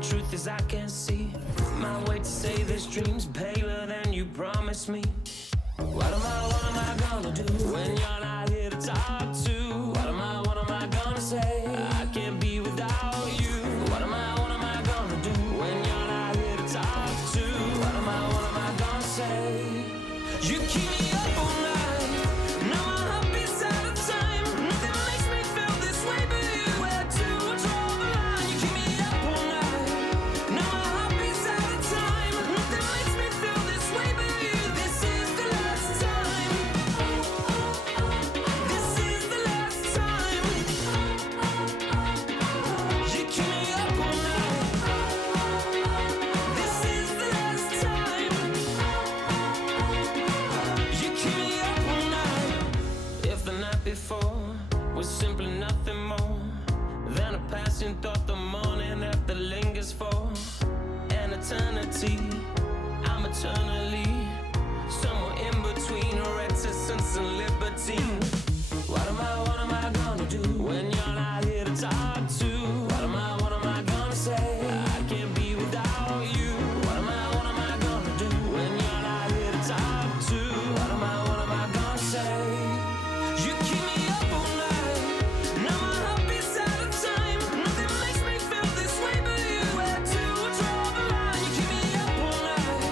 The truth is I can't see my way to say this dream's paler than you promised me. What am I gonna do when you're not here to talk to? What am I gonna say? I can't be without you. What am I gonna do when you're not here to talk to? What am I gonna say? You keep me up all night, now my heart beats out of time. Nothing makes me feel this way but you. Where to draw the line? You keep me up all night, now my heart beats out of time. Nothing makes me feel this way but you. This is the last time. This is the last time. You keep me up all night. This is the last time. You keep me up all night. If the night before was simply nothing more than a passing thought, the morning after lingers for an eternity, I'm eternally somewhere in between reticence and libertine. What am I gonna do when you're not here to talk to? What am I gonna say? I can't be without you. What am I gonna do when you're not here to talk to? What am I gonna say? You keep me up all night, now my heart beats out of time. Nothing makes me feel this way but you. Where to draw the line? You keep me up all night,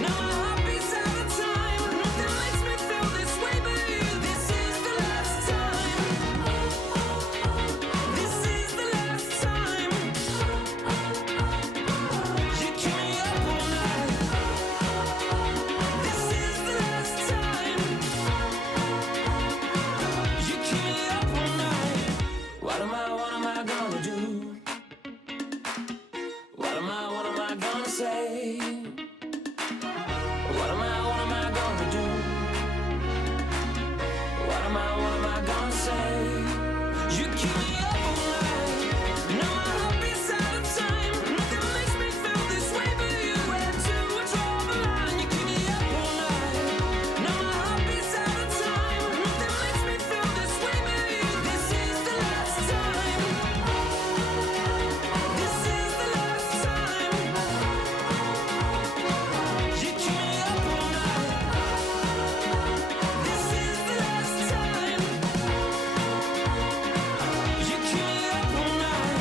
now my heart beats out of time. Nothing makes me feel this way but you. This is the last time. This is the last time. You keep me up all night. This is the last time. You keep me up all night. What am I gonna do? What am I gonna say? What am I gonna do? What am I gonna say? You keep me up all night, now my heart beats out of time. Nothing makes me feel this way but you. Where to draw the line? You keep me up all night, now my heart beats out of time. Nothing makes me feel this way but you. This is the last time. This is the last time. You keep me up all night. This is the last time. You keep me up all night.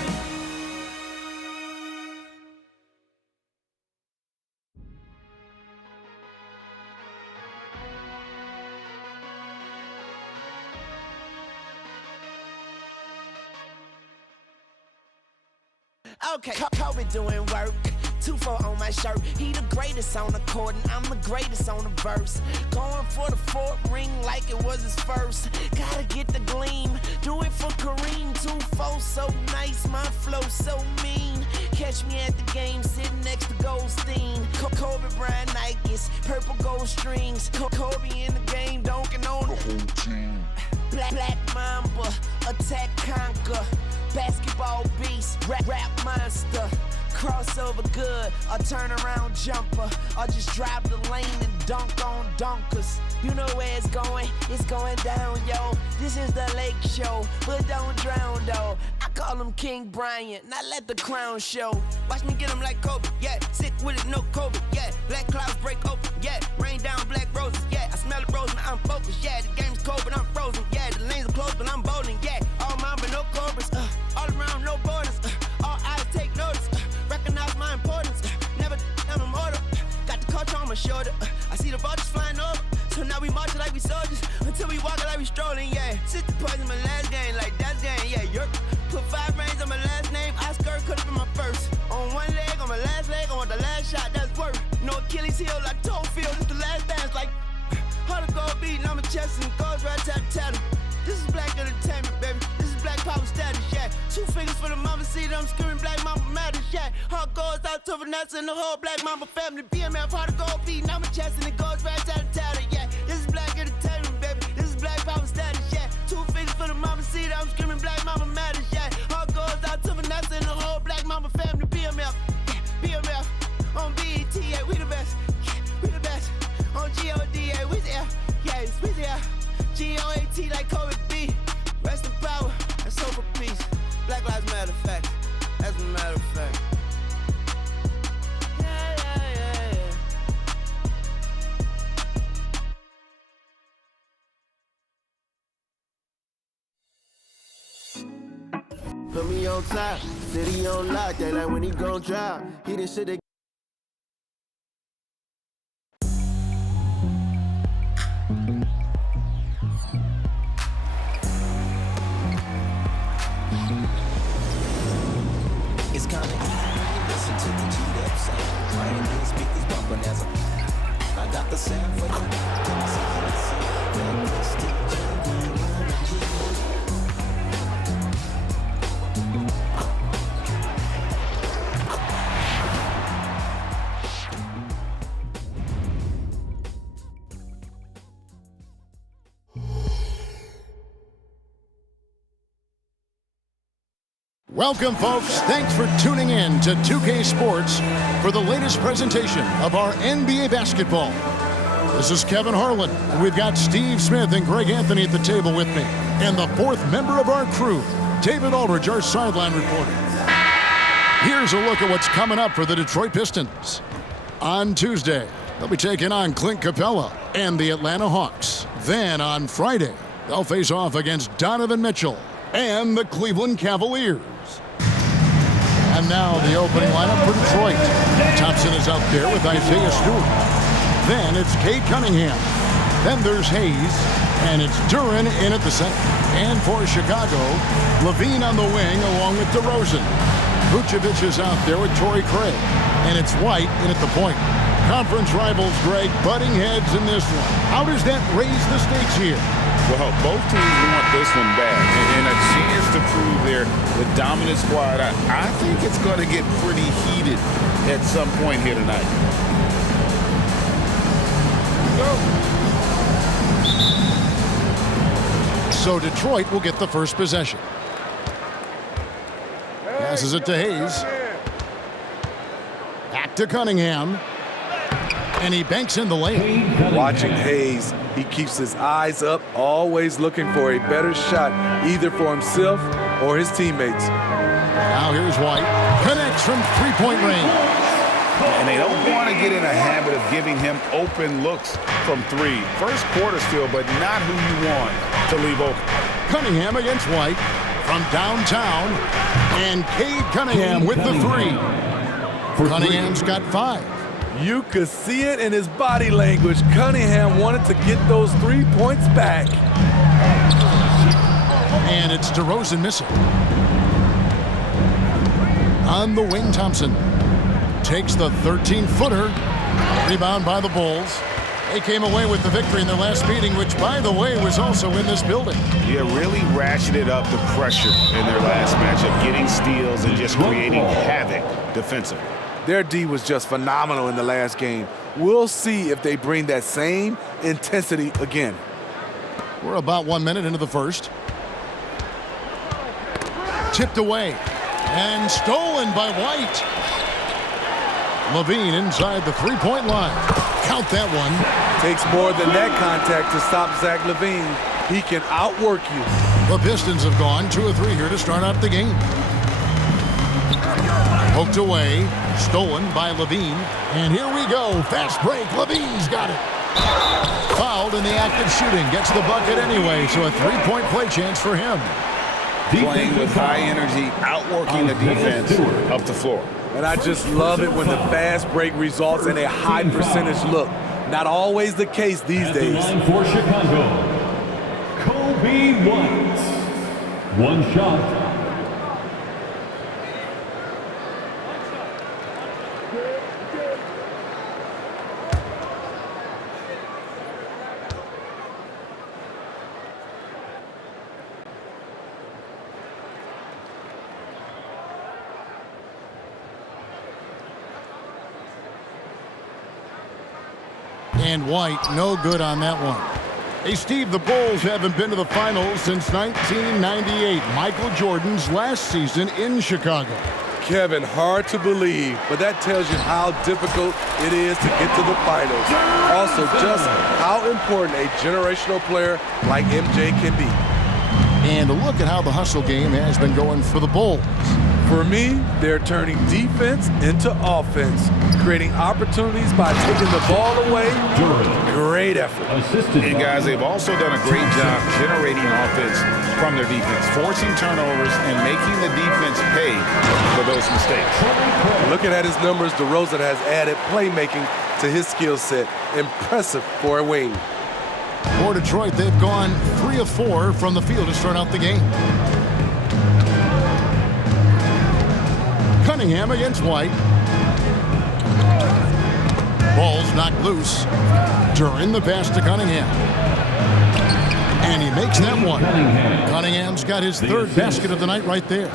Okay, Kobe doing work. 2-4 on my shirt. He the greatest on the court, and I'm the greatest on the verse. Going for the fourth ring like it was his first. Gotta get the gleam, do it for Kareem. 2-4 so nice, my flow so mean. Catch me at the game, sitting next to Goldstein. Kobe Bryant Nikes, purple gold strings. Kobe in the game, dunking on the whole team. Black Mamba, attack conquer. Basketball beast, rap monster. Crossover good, a turnaround jumper, or just drive the lane and dunk on dunkers. You know where it's going down, yo. This is the lake show, but don't drown, though. I call him King Bryant, not let the crown show. Watch me get him like Kobe, yeah. Sick with it, no COVID, yeah. Black clouds break open, yeah. Rain down black roses, yeah. I smell the rose, but I'm focused, yeah. The game's cold, but I'm frozen, yeah. The lanes are closed, but I'm bowling, yeah. All mine, but no cobras, all around, no borders, all eyes take notice, recognize my importance, never I'm immortal. Got the culture on my shoulder, I see the vultures flying over. So now we marching like we soldiers, until we walking like we strolling, yeah. 60 points in my last game, like that's game, yeah. Yerp. Put 5 rings on my last name, Oscar could've been my first. On one leg, on my last leg, I want the last shot, that's worth. No Achilles heel like toe field, this the last dance, like heart of gold beating on my chest and it goes right tat-tat. This is black entertainment, baby. This is black power status, yeah. 2 fingers for the mama, see them screaming black mama matters, yeah. Heart goes out to Vanessa and the whole black mama family. BMF, heart of gold beating on my chest and it goes right tat-tat, yeah. This is black entertainment, baby. This is black power status, yeah. 2 fingers for the mama, see them screaming black mama matters, yeah. Heart goes out to Vanessa and the whole black mama family. BMF, yeah. BMF, on BET, yeah. We the best, yeah. We the best. On GOD, yeah. We there, yeah. We there. GOAT like Kobe B. Rest in power and soul for peace. Black Lives Matter fact. As a matter of fact. on top. City on lock, they like when he gon' drop. He done shit. It's kinda easy, listen to the G-Dub sound. Right here, speakers bumping as I got the sound for you. Welcome, folks. Thanks for tuning in to 2K Sports for the latest presentation of our NBA basketball. This is Kevin Harlan, and we've got Steve Smith and Greg Anthony at the table with me. And the fourth member of our crew, David Aldridge, our sideline reporter. Here's a look at what's coming up for the Detroit Pistons. On Tuesday, they'll be taking on Clint Capella and the Atlanta Hawks. Then on Friday, they'll face off against Donovan Mitchell and the Cleveland Cavaliers. And now the opening lineup for Detroit. Thompson is out there with Isaiah Stewart. Then it's Cade Cunningham. Then there's Hayes. And it's Duren in at the center. And for Chicago, Levine on the wing along with DeRozen. Vucevic is out there with Torrey Craig. And it's White in at the point. Conference rivals, Greg, butting heads in this one. How does that raise the stakes here? Well, both teams want this one back and a chance to prove they're the dominant squad. I think it's going to get pretty heated at some point here tonight. So Detroit will get the first possession. Passes it to Hayes. Back to Cunningham. And he banks in the lane. Watching Hayes, he keeps his eyes up, always looking for a better shot, either for himself or his teammates. Now here's White. Connects from three-point range. And they don't want to get in a habit of giving him open looks from three. First quarter still, but not who you want to leave open. Cunningham against White from downtown. And Cade Cunningham with the three. Cunningham's got 5. You could see it in his body language. Cunningham wanted to get those 3 points back. And it's DeRozen missing. On the wing, Thompson takes the 13-footer. Rebound by the Bulls. They came away with the victory in their last meeting, which, by the way, was also in this building. Yeah, really ratcheted up the pressure in their last matchup, getting steals and just creating havoc defensively. Their D was just phenomenal in the last game. We'll see if they bring that same intensity again. We're about 1 minute into the first. Tipped away and stolen by White. Levine inside the three-point line. Count that one. Takes more than that contact to stop Zach Levine. He can outwork you. The Pistons have gone 2 of 3 here to start out the game. Poked away, stolen by Levine. And here we go. Fast break. Levine's got it. Fouled in the act of shooting. Gets the bucket anyway, so a three-point play chance for him. Playing with high energy, outworking the defense up the floor. And I just love it when the fast break results in a high percentage look. Not always the case these days. For Chicago, Kobe White. One shot. And White, no good on that one. Hey, Steve, the Bulls haven't been to the finals since 1998, Michael Jordan's last season in Chicago. Kevin, hard to believe, but that tells you how difficult it is to get to the finals. Also, just how important a generational player like MJ can be. And look at how the hustle game has been going for the Bulls. For me, they're turning defense into offense, creating opportunities by taking the ball away. Great effort. And guys, they've also done a great job generating offense from their defense, forcing turnovers and making the defense pay for those mistakes. Looking at his numbers, DeRozen has added playmaking to his skill set. Impressive for a wing. For Detroit, they've gone 3 of 4 from the field to start out the game. Cunningham against White. Ball's knocked loose. Duran the pass to Cunningham. And he makes that one. Cunningham's got his third basket of the night right there.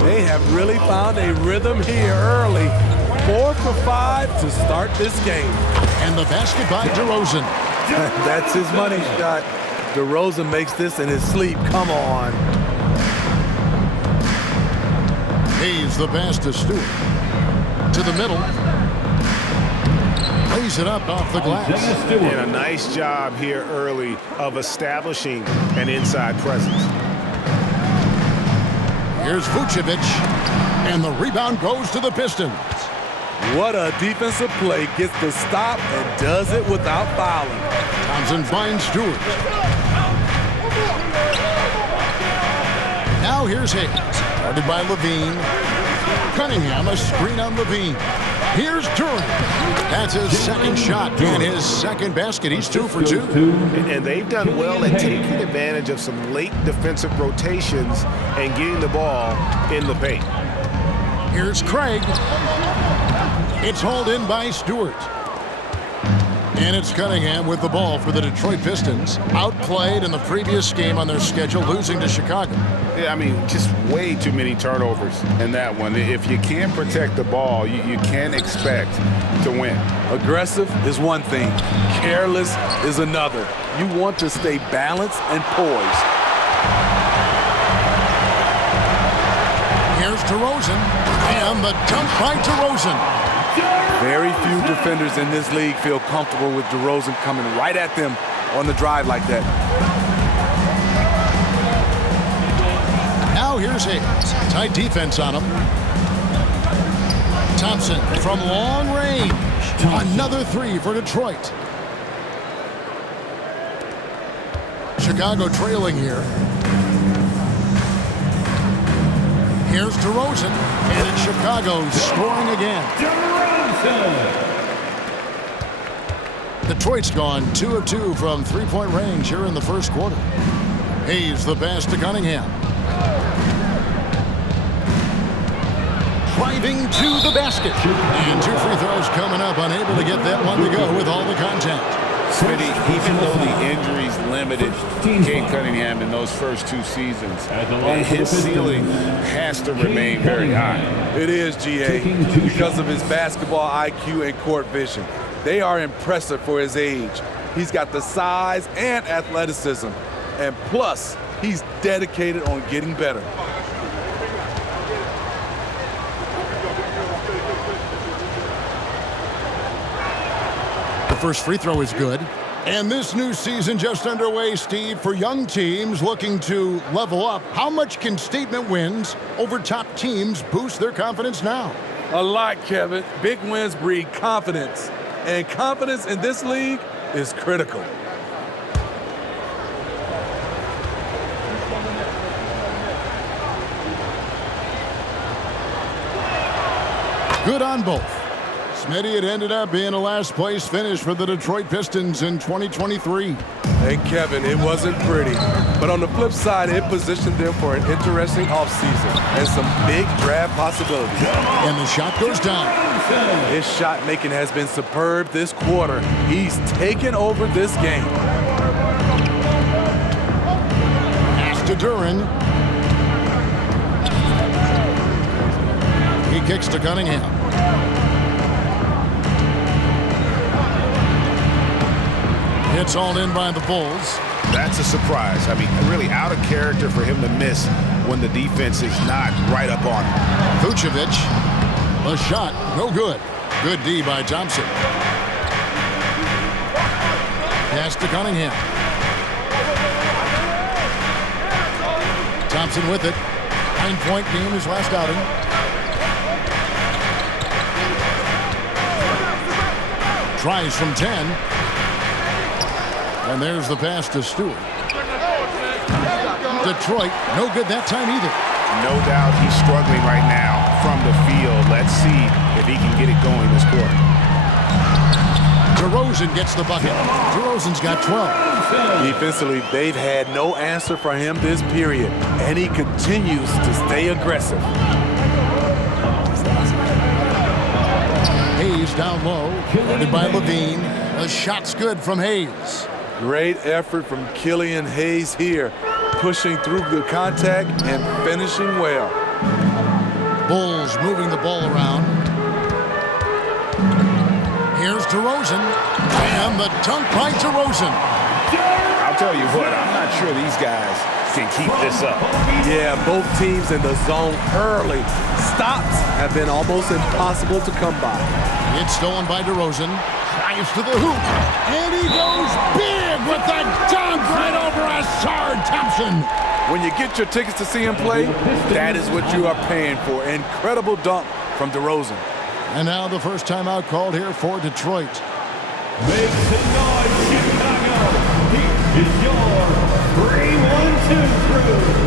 They have really found a rhythm here early. 4 for 5 to start this game. And the basket by DeRozen. That's his money shot. DeRozen makes this in his sleep. Come on. Hayes the pass to Stewart. To the middle. Lays it up off the glass. And a nice job here early of establishing an inside presence. Here's Vucevic. And the rebound goes to the Pistons. What a defensive play. Gets the stop and does it without fouling. Thompson finds Stewart. Now here's Hayes. Guarded by Levine. Cunningham, a screen on Levine. Here's Duran. That's his second shot and his second basket. He's 2 for 2. And they've done well at taking advantage of some late defensive rotations and getting the ball in the paint. Here's Craig. It's hauled in by Stewart. And it's Cunningham with the ball for the Detroit Pistons. Outplayed in the previous game on their schedule, losing to Chicago. Yeah, I mean, just way too many turnovers in that one. If you can't protect the ball, you can't expect to win. Aggressive is one thing. Careless is another. You want to stay balanced and poised. Here's DeRozen. And the dunk by DeRozen. Very few defenders in this league feel comfortable with DeRozen coming right at them on the drive like that. Now here's Hayes. Tight defense on him. Thompson from long range. Another 3 for Detroit. Chicago trailing here. Here's DeRozen. And it's Chicago scoring again. Detroit's gone 2 of 2 from three-point range here in the first quarter. Hayes the pass to Cunningham. Driving to the basket. And 2 free throws coming up. Unable to get that one to go with all the contact. Smitty, even though the injuries limited Cade Cunningham in those first 2 seasons, his ceiling has to remain very high. It is, GA, because of his basketball IQ and court vision. They are impressive for his age. He's got the size and athleticism. And plus, he's dedicated on getting better. The first free throw is good. And this new season just underway, Steve, for young teams looking to level up. How much can statement wins over top teams boost their confidence now? A lot, Kevin. Big wins breed confidence. And confidence in this league is critical. Good on both. Smitty, it ended up being a last-place finish for the Detroit Pistons in 2023. Hey, Kevin, it wasn't pretty. But on the flip side, it positioned them for an interesting offseason and some big draft possibilities. And the shot goes down. His shot making has been superb this quarter. He's taken over this game. Pass to Duran. He kicks to Cunningham. It's all in by the Bulls. That's a surprise. I mean, really out of character for him to miss when the defense is not right up on him. Vucevic, a shot, no good. Good D by Thompson. Pass to Cunningham. Thompson with it. 9-point game his last outing. tries from 10. And there's the pass to Stewart. Detroit, no good that time either. No doubt he's struggling right now from the field. Let's see if he can get it going this quarter. DeRozen gets the bucket. DeRozen's got 12. Defensively, they've had no answer for him this period, and he continues to stay aggressive. Hayes down low, guarded by Levine. The shot's good from Hayes. Great effort from Killian Hayes here, pushing through the contact and finishing well. Bulls moving the ball around. Here's DeRozen, and the dunk by DeRozen. I'll tell you what, I'm not sure these guys can keep this up. Yeah, both teams in the zone early. Stops have been almost impossible to come by. It's stolen by DeRozen. Drives to the hoop, and he goes big with the dunk right over Ausar Thompson. When you get your tickets to see him play, that is what you are paying for. Incredible dunk from DeRozen. And now the first timeout called here for Detroit. Make some noise, Chicago. Here is your 3-1-2 crew.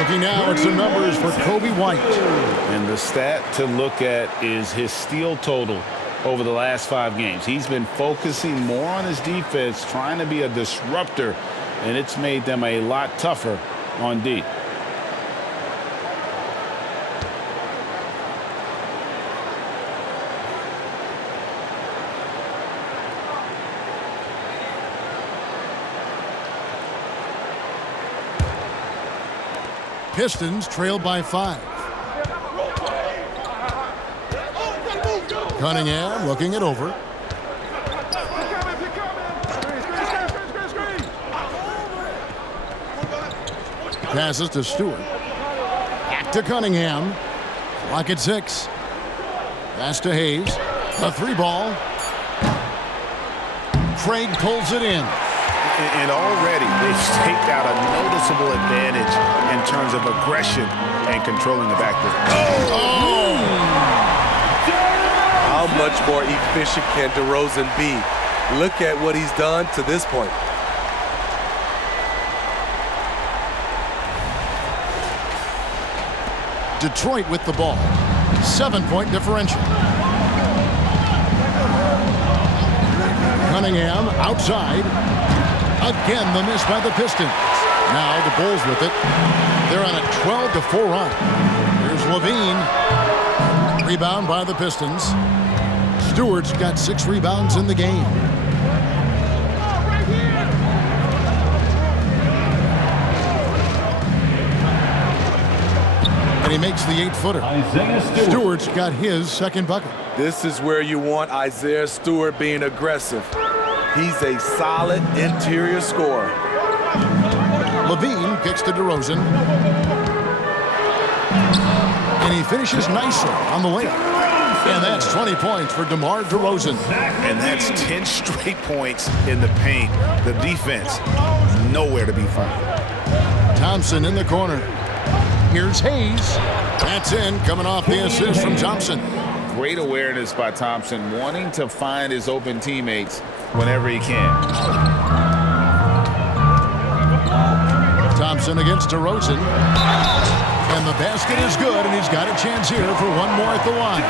Looking now at some numbers for Kobe White. And the stat to look at is his steal total over the last 5 games. He's been focusing more on his defense, trying to be a disruptor, and it's made them a lot tougher on D. Pistons trail by 5. Cunningham looking it over. Passes to Stewart. Back to Cunningham. Clock at 6. Pass to Hayes. A 3-ball. Craig pulls it in. And already they've staked out a noticeable advantage in terms of aggression and controlling the backcourt. How much more efficient can DeRozen be? Look at what he's done to this point. Detroit with the ball. 7-point differential. Cunningham outside. Again, the miss by the Pistons. Now the Bulls with it. They're on a 12-4 run. Here's Levine. Rebound by the Pistons. Stewart's got 6 rebounds in the game. And he makes the 8-footer. Stewart's got his second bucket. This is where you want Isaiah Stewart being aggressive. He's a solid interior scorer. Levine kicks to DeRozen. And he finishes nicely on the layup. And that's 20 points for DeMar DeRozen. And that's 10 straight points in the paint. The defense, nowhere to be found. Thompson in the corner. Here's Hayes. That's in, coming off the assist from Thompson. great awareness by Thompson, wanting to find his open teammates whenever he can. Thompson against DeRozen. And the basket is good, and he's got a chance here for one more at the line.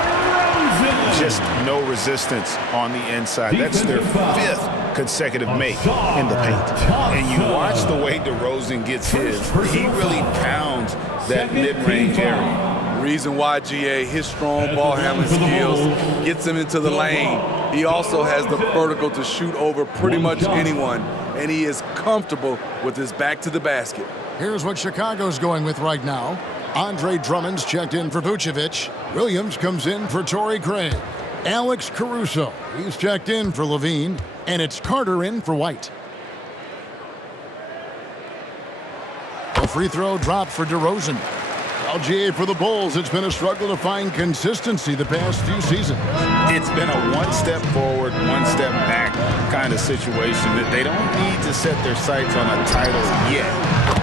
Just no resistance on the inside. That's their 5th consecutive make in the paint. And you watch the way DeRozen gets his. He really pounds that mid-range area. Reason why, GA, his strong ball handling skills gets him into the lane. He also has the vertical to shoot over pretty much anyone, and he is comfortable with his back to the basket. Here's what Chicago's going with right now. Andre Drummond's checked in for Vucevic. Williams comes in for Torrey Craig. Alex Caruso, he's checked in for Levine. And it's Carter in for White. A free throw dropped for DeRozen. LGA for the Bulls, it's been a struggle to find consistency the past few seasons. It's been a one step forward, one step back kind of situation that they don't need to set their sights on a title yet.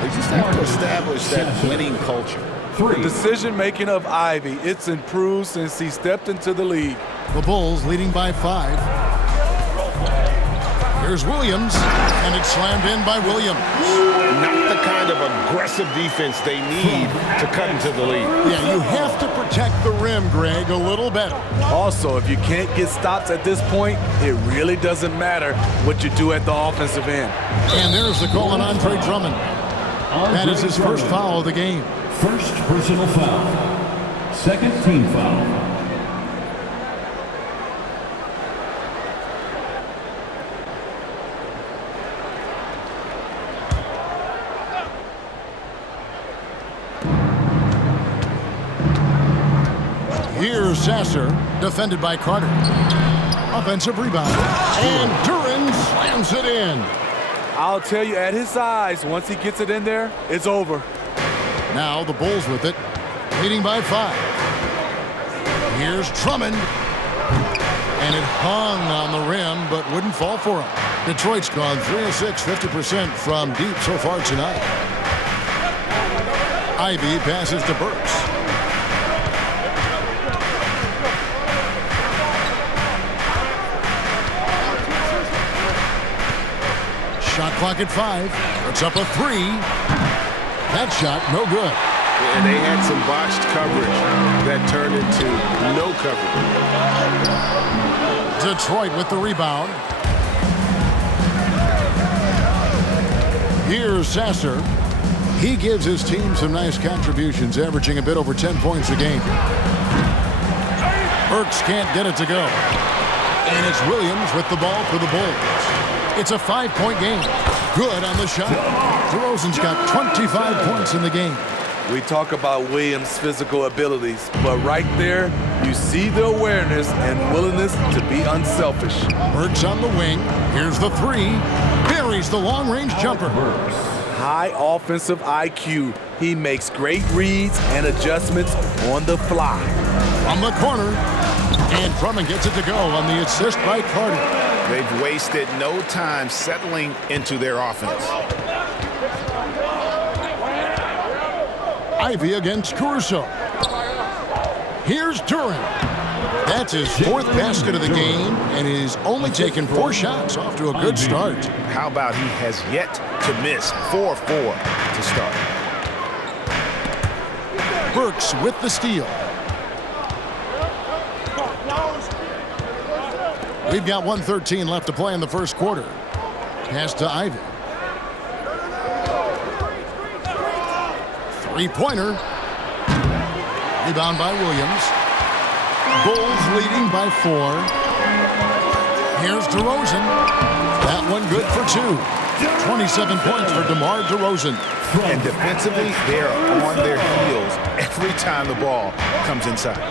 They just have to establish that winning culture. The decision-making of Ivy, it's improved since he stepped into the league. The Bulls leading by 5. Here's Williams, and it's slammed in by Williams. Not the kind of aggressive defense they need to cut into the lead. Yeah, you have to protect the rim, Greg, a little better. Also, if you can't get stops at this point, it really doesn't matter what you do at the offensive end. And there's the call on Andre Drummond. That is his first foul of the game. First personal foul. Second team foul. Here's Sasser, defended by Carter. Offensive rebound. And Duran slams it in. I'll tell you, at his size, once he gets it in there, it's over. Now the Bulls with it, leading by 5. Here's Drummond. And it hung on the rim, but wouldn't fall for him. Detroit's gone 3 of 6, 50% from deep so far tonight. Ivy passes to Burks. Shot clock at 5. It's up a 3. That shot, no good. And they had some botched coverage that turned into no coverage. Detroit with the rebound. Here's Sasser. He gives his team some nice contributions, averaging a bit over 10 points a game. Burks can't get it to go. And it's Williams with the ball for the Bulls. It's a 5-point game. Good on the shot. DeRozen's got 25 points in the game. We talk about Williams' physical abilities, but right there, you see the awareness and willingness to be unselfish. Burks on the wing. Here's the 3. Buries the long-range jumper. High offensive IQ. He makes great reads and adjustments on the fly. From the corner. And Drummond gets it to go on the assist by Carter. They've wasted no time settling into their offense. Ivy against Caruso. Here's Duran. That's his 4th basket of the game, and he's only taken 4 shots, off to a good start. How about he has yet to miss 4-4 to start. Burks with the steal. We've got 1:13 left to play in the first quarter. Pass to Ivy. 3-pointer. Rebound by Williams. Bulls leading by 4. Here's DeRozen. That one good for 2. 27 points for DeMar DeRozen. And defensively, they are on their heels every time the ball comes inside.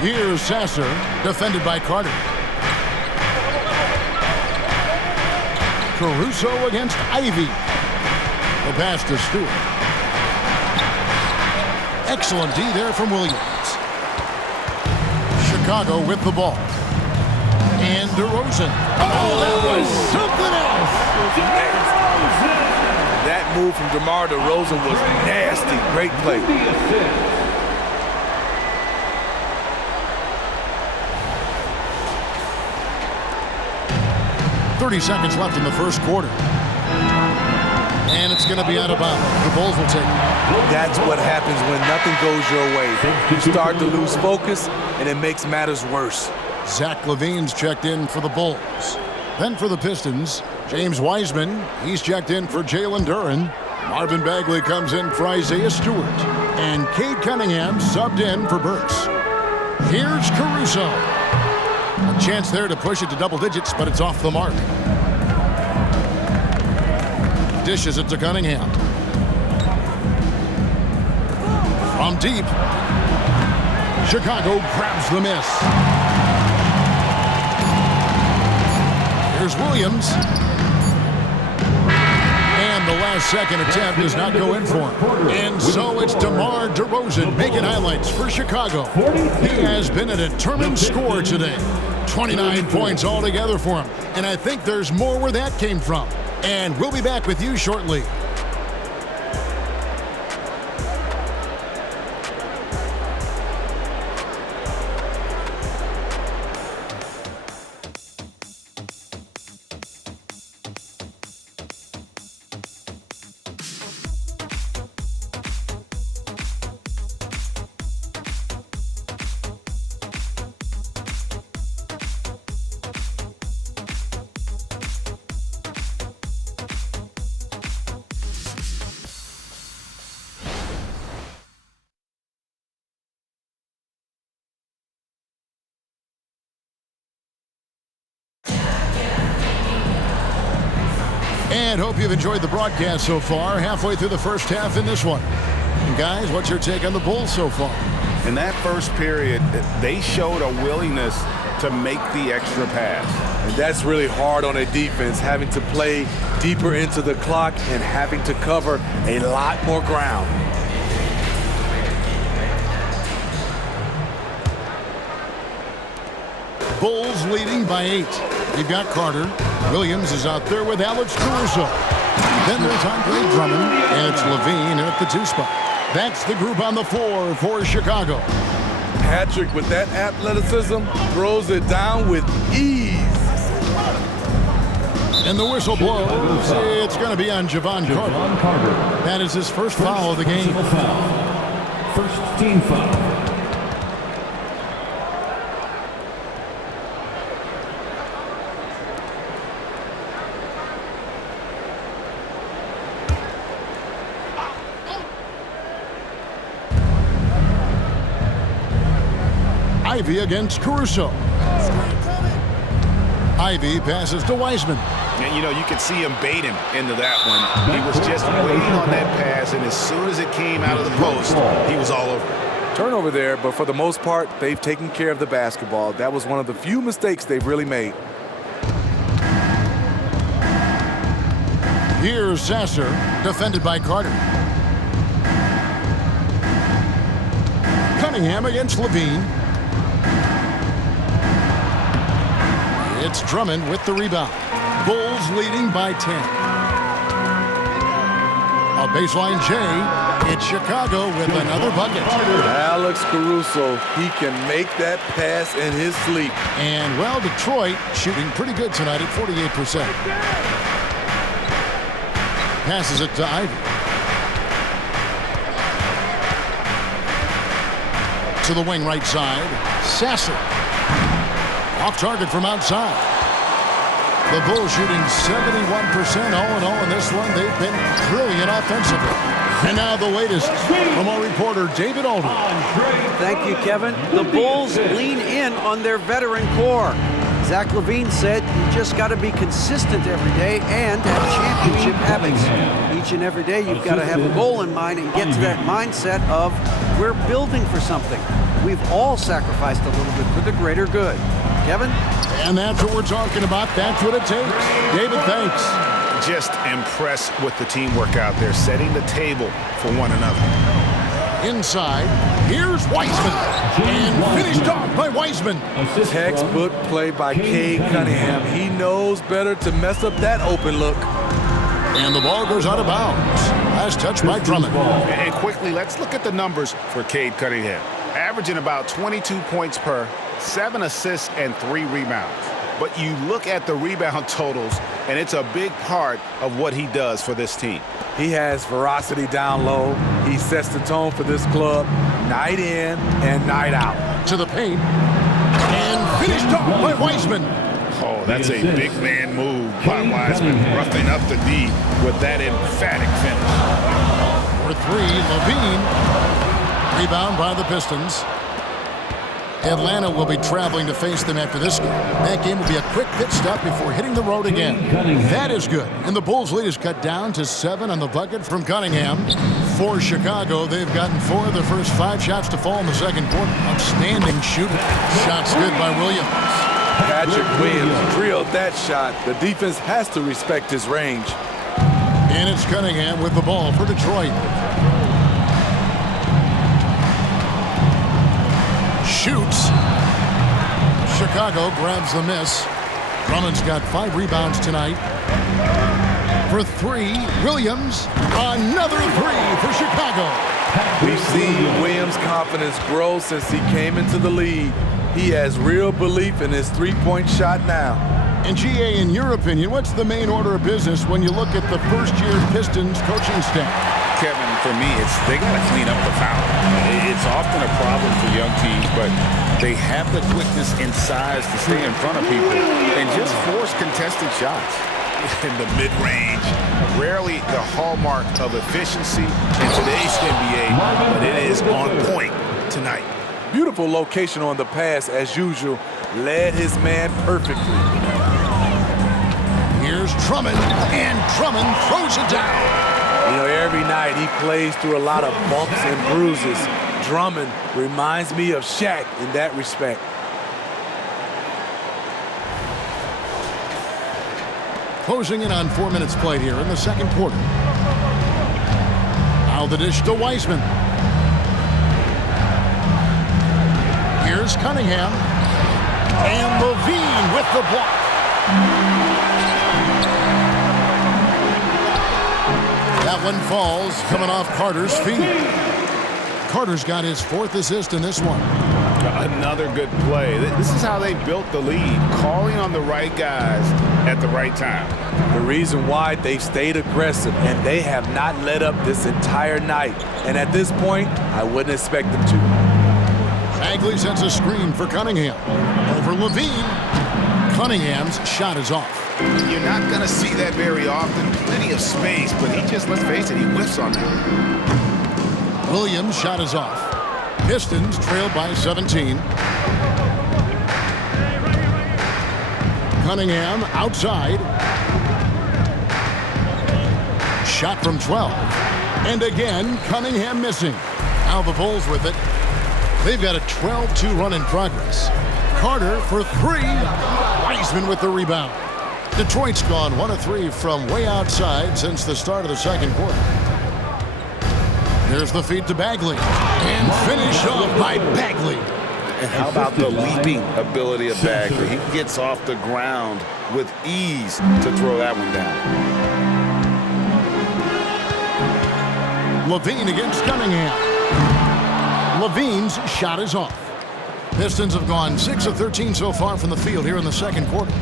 Here's Sasser, defended by Carter. Caruso against Ivy. The pass to Stewart. Excellent D there from Williams. Chicago with the ball. And DeRozen. Oh, that was something else. That move from DeMar DeRozen was nasty. Great play. 30 seconds left in the first quarter. And it's going to be out of bounds. The Bulls will take it. That's what happens when nothing goes your way. You start to lose focus, and it makes matters worse. Zach LaVine's checked in for the Bulls. Then for the Pistons, James Wiseman. He's checked in for Jalen Duren. Marvin Bagley comes in for Isaiah Stewart. And Cade Cunningham subbed in for Burks. Here's Caruso. A chance there to push it to double digits, but it's off the mark. Dishes it to Cunningham. From deep. Chicago grabs the miss. Here's Williams. And the last second attempt does not go in for him. And so it's DeMar DeRozen making highlights for Chicago. He has been a determined scorer today. 29 points altogether for him. And I think there's more where that came from. And we'll be back with you shortly. And hope you've enjoyed the broadcast so far. Halfway through the first half in this one. And guys, what's your take on the Bulls so far? In that first period, they showed a willingness to make the extra pass. And that's really hard on a defense, having to play deeper into the clock and having to cover a lot more ground. Bulls leading by 8. You've got Carter. Williams is out there with Alex Caruso. Then there's Andre Drummond, and it's LaVine at the 2 spot. That's the group on the floor for Chicago. Patrick, with that athleticism, throws it down with ease. And the whistle blows. It's going to be on Javon Carter. That is his first foul of the game. First team foul. Ivy against Caruso. Ivy passes to Wiseman. And, you know, you could see him bait him into that one. He was just waiting on that pass, and as soon as it came out of the post, he was all over. Turnover there, but for the most part, they've taken care of the basketball. That was one of the few mistakes they've really made. Here's Sasser, defended by Carter. Cunningham against LaVine. It's Drummond with the rebound. Bulls leading by 10. A baseline J. It's Chicago with another bucket. Alex Caruso, he can make that pass in his sleep. And, well, Detroit shooting pretty good tonight at 48%. Passes it to Ivy. To the wing right side. Sasser. Off target from outside. The Bulls shooting 71% all in all in this one. They've been brilliant offensively. And now the latest from our reporter, David Aldridge. Thank you, Kevin. The Bulls lean in on their veteran core. Zach LaVine said you just got to be consistent every day and have championship habits. Each and every day you've got to have a goal in mind and get to that mindset of we're building for something. We've all sacrificed a little bit for the greater good. Kevin? And that's what we're talking about. That's what it takes. David, thanks. Just impressed with the teamwork out there, setting the table for one another. Inside, here's Wiseman. And finished off by Wiseman. Textbook play by Cade Cunningham. He knows better to mess up that open look. And the ball goes out of bounds. Last touch by Drummond. And quickly, let's look at the numbers for Cade Cunningham. Averaging about 22 points per, 7 assists, and 3 rebounds. but you look at the rebound totals, and it's a big part of what he does for this team. He has ferocity down low. He sets the tone for this club night in and night out. To the paint. And finished off by Wiseman. Oh, that's a big man move by Wiseman, roughing up the D with that emphatic finish. For three, Levine. Rebound by the Pistons. Atlanta will be traveling to face them after this game. That game will be a quick pit stop before hitting the road again. That is good. And the Bulls' lead is cut down to 7 on the bucket from Cunningham. For Chicago, they've gotten 4 of their first 5 shots to fall in the second quarter. Outstanding shooting. Shots good by Williams. Patrick Williams drilled that shot. The defense has to respect his range. And it's Cunningham with the ball for Detroit. Shoots. Chicago grabs the miss. Drummond's got 5 rebounds tonight. For 3, Williams. Another 3 for Chicago. We've seen Williams' confidence grow since he came into the league. He has real belief in his three-point shot now. And GA, in your opinion, what's the main order of business when you look at the first-year Pistons coaching staff? Kevin, for me, they got to clean up the foul. It's often a problem for young teams, but they have the quickness and size to stay in front of people and just force contested shots. In the mid-range, rarely the hallmark of efficiency in today's NBA, but it is on point tonight. Beautiful location on the pass, as usual. Led his man perfectly. Here's Drummond, and Drummond throws it down. You know, every night he plays through a lot of bumps and bruises. Drummond reminds me of Shaq in that respect. Closing in on 4 minutes played here in the second quarter. Now the dish to Wiseman. Here's Cunningham. And Levine with the block. That one falls, coming off Carter's feet. Carter's got his 4th assist in this one. Another good play. This is how they built the lead, calling on the right guys at the right time. The reason why they've stayed aggressive, and they have not let up this entire night. And at this point, I wouldn't expect them to. Bagley sends a screen for Cunningham. Over Levine. Cunningham's shot is off. You're not going to see that very often. Plenty of space, but he just, let's face it, he whiffs on that. Williams' shot is off. Pistons trail by 17. Cunningham outside. Shot from 12. And again, Cunningham missing. Now the Bulls with it. They've got a 12-2 run in progress. Carter for 3. Wiseman with the rebound. Detroit's gone 1 of 3 from way outside since the start of the second quarter. There's the feed to Bagley. And finish off by Bagley. And how about the leaping ability of Bagley? He gets off the ground with ease to throw that one down. Levine against Cunningham. Levine's shot is off. Pistons have gone 6 of 13 so far from the field here in the second quarter.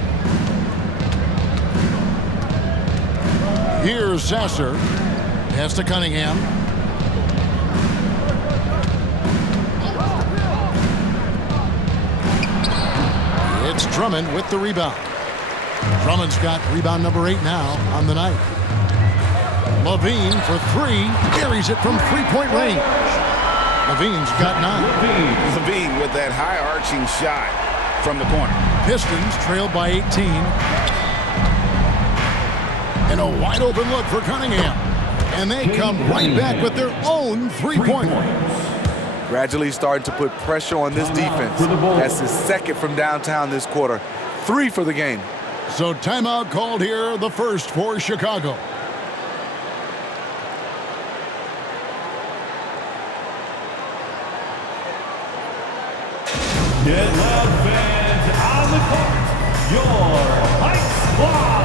Here's Sasser. Pass to Cunningham. It's Drummond with the rebound. Drummond's got rebound number 8 now on the night. Levine for 3. Carries it from three-point range. Levine's got 9. Levine with that high-arching shot from the corner. Pistons trail by 18. And a wide-open look for Cunningham. And they come right back with their own three-pointer. Gradually starting to put pressure on this defense. That's his 2nd from downtown this quarter. 3 for the game. So timeout called here, the first for Chicago. Get loud, fans, on the court, your Heights Squad.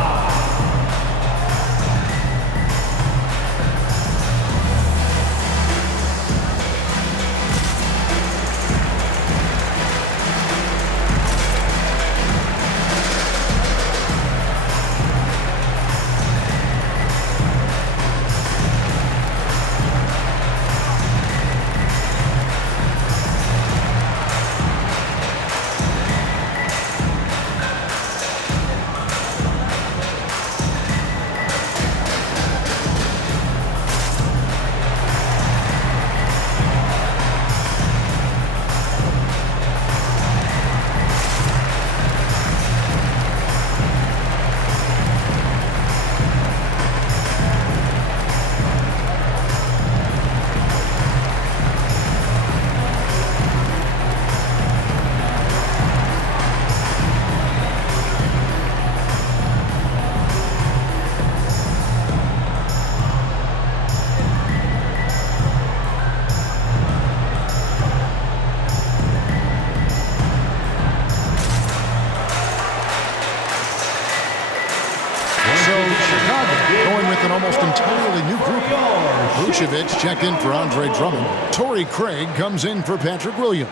Vucevic checked in for Andre Drummond. Torrey Craig comes in for Patrick Williams.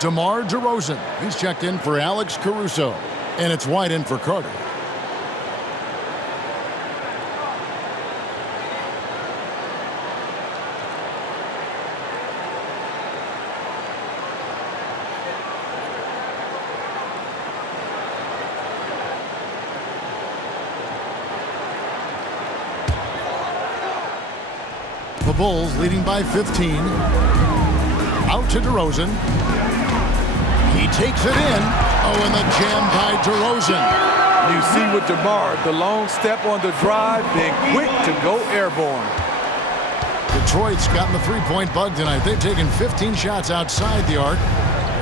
DeMar DeRozen, he's checked in for Alex Caruso. And it's White in for Carter. The Bulls leading by 15. Out to DeRozen. He takes it in. Oh, and the jam by DeRozen. You see with DeMar, the long step on the drive, then quick to go airborne. Detroit's gotten the three-point bug tonight. They've taken 15 shots outside the arc.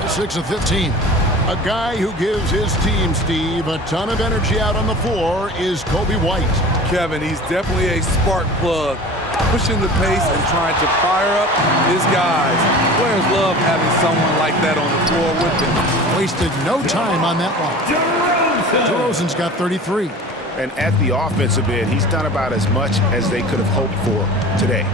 6 of 15. A guy who gives his team, Steve, a ton of energy out on the floor is Kobe White. Kevin, he's definitely a spark plug, pushing the pace and trying to fire up his guys. Players love having someone like that on the floor with them. Wasted no time on that one. DeRozen's got 33. And at the offensive end, he's done about as much as they could have hoped for today.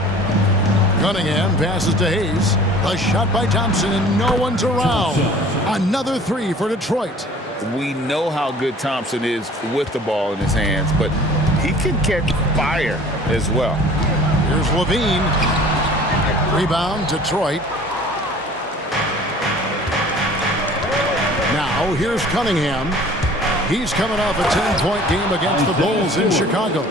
Cunningham passes to Hayes. A shot by Thompson, and no one's around. Another three for Detroit. We know how good Thompson is with the ball in his hands, but he can catch fire as well. Here's Levine. Rebound, Detroit. Now, here's Cunningham. He's coming off a 10-point game against the Bulls in Chicago.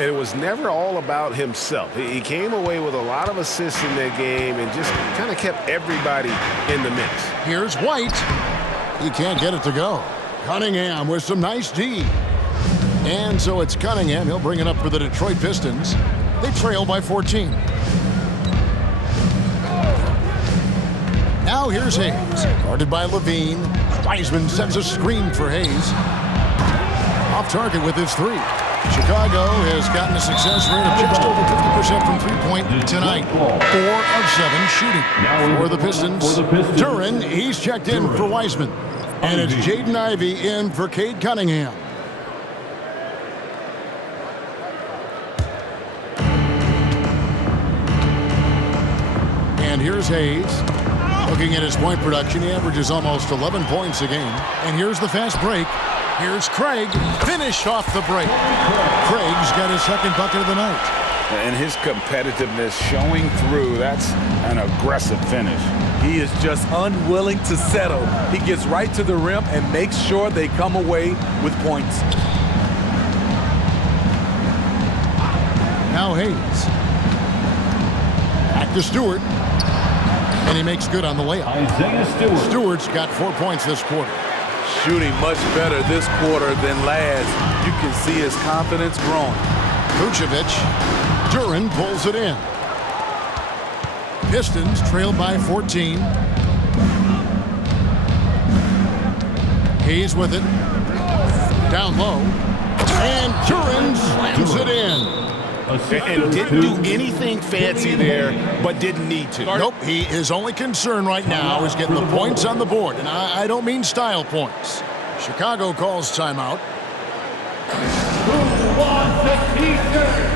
It was never all about himself. He came away with a lot of assists in that game and just kind of kept everybody in the mix. Here's White. He can't get it to go. Cunningham with some nice D. And so it's Cunningham. He'll bring it up for the Detroit Pistons. They trail by 14. Now here's Hayes. Guarded by Levine. Wiseman sends a screen for Hayes. Off target with his three. Chicago has gotten a success rate of just over 50% from three-point tonight. 4 of 7 shooting for the Pistons. Duren, he's checked in for Wiseman. And it's Jaden Ivey in for Cade Cunningham. And here's Hayes. Looking at his point production, he averages almost 11 points a game. And here's the fast break. Here's Craig, finished off the break. Craig's got his second bucket of the night. And his competitiveness showing through. That's an aggressive finish. He is just unwilling to settle. He gets right to the rim and makes sure they come away with points. Now Hayes. Back to Stewart. And he makes good on the layup. Isaiah Stewart. Stewart's got 4 points this quarter. Shooting much better this quarter than last. You can see his confidence growing. Vucevic. Duren pulls it in. Pistons trail by 14. Hayes with it. Down low. And Duren slams it in. And didn't do anything fancy there, but didn't need to. Nope, his only concern right now is getting the points on the board. And I don't mean style points. Chicago calls timeout. Who wants the t-shirt?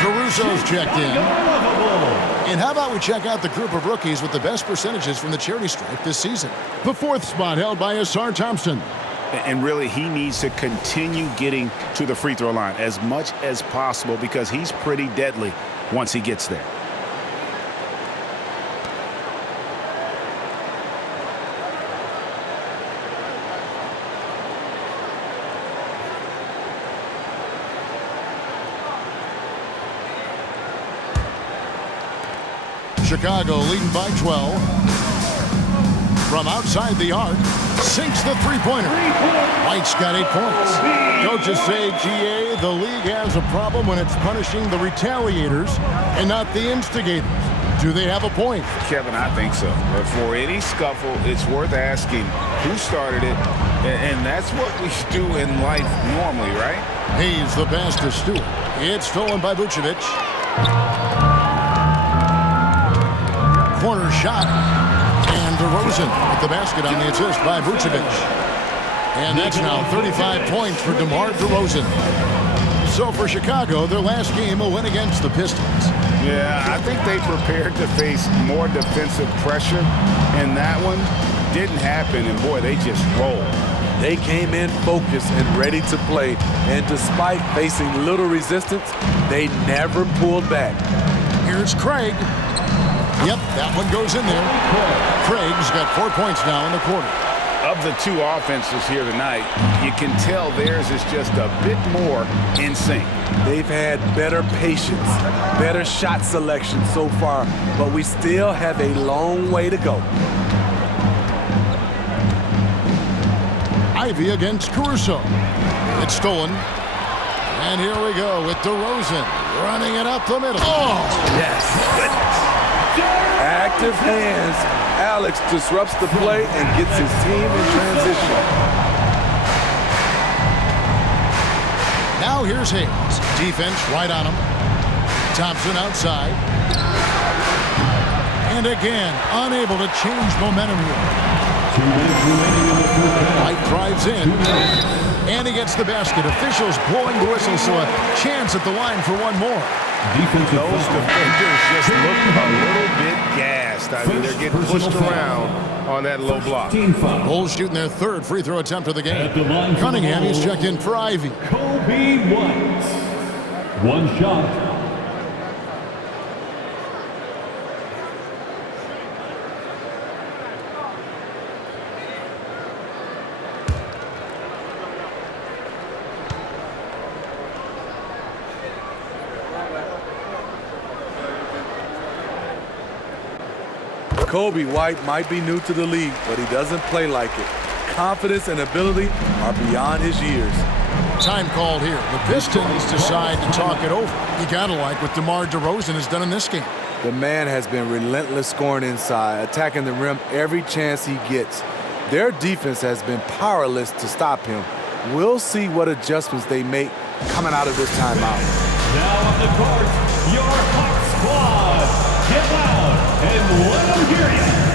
Caruso's checked in. And how about we check out the group of rookies with the best percentages from the charity stripe this season? The 4th spot held by Ausar Thompson. And really, he needs to continue getting to the free throw line as much as possible because he's pretty deadly once he gets there. Chicago leading by 12. From outside the arc, sinks the three-pointer. White's got 8 points. Coaches say, GA, the league has a problem when it's punishing the retaliators and not the instigators. Do they have a point? Kevin, I think so. But for any scuffle, it's worth asking who started it, and that's what we do in life normally, right? He's the pass to Stewart. It's stolen by Vucevic. Corner shot. And DeRozen with the basket on the assist by Vucevic. And that's now 35 points for DeMar DeRozen. So for Chicago, their last game a win against the Pistons. Yeah, I think they prepared to face more defensive pressure, and that one didn't happen, and boy, they just rolled. They came in focused and ready to play, and despite facing little resistance, they never pulled back. Here's Craig. Yep, that one goes in there. Craig's got 4 points now in the quarter. Of the two offenses here tonight, you can tell theirs is just a bit more in sync. They've had better patience, better shot selection so far, but we still have a long way to go. Ivy against Caruso. It's stolen. And here we go with DeRozen running it up the middle. Oh! Yes. Active hands. Alex disrupts the play and gets his team in transition. Now here's Hayes. Defense right on him. Thompson outside. And again, unable to change momentum here. White drives in. And he gets the basket. Officials blowing the whistle, so a chance at the line for one more. Those defenders just look a little bit gassed. I mean, they're getting pushed around on that low block. Bulls shooting their 3rd free throw attempt of the game. Cunningham, he's checked in for Ivy. Kobe White. 1 shot. Kobe White might be new to the league, but he doesn't play like it. Confidence and ability are beyond his years. Time called here. The Pistons decide to talk it over. You gotta like what DeMar DeRozen has done in this game. The man has been relentless scoring inside, attacking the rim every chance he gets. Their defense has been powerless to stop him. We'll see what adjustments they make coming out of this timeout. Now on the court, your Hawk squad. Get loud and let them hear you.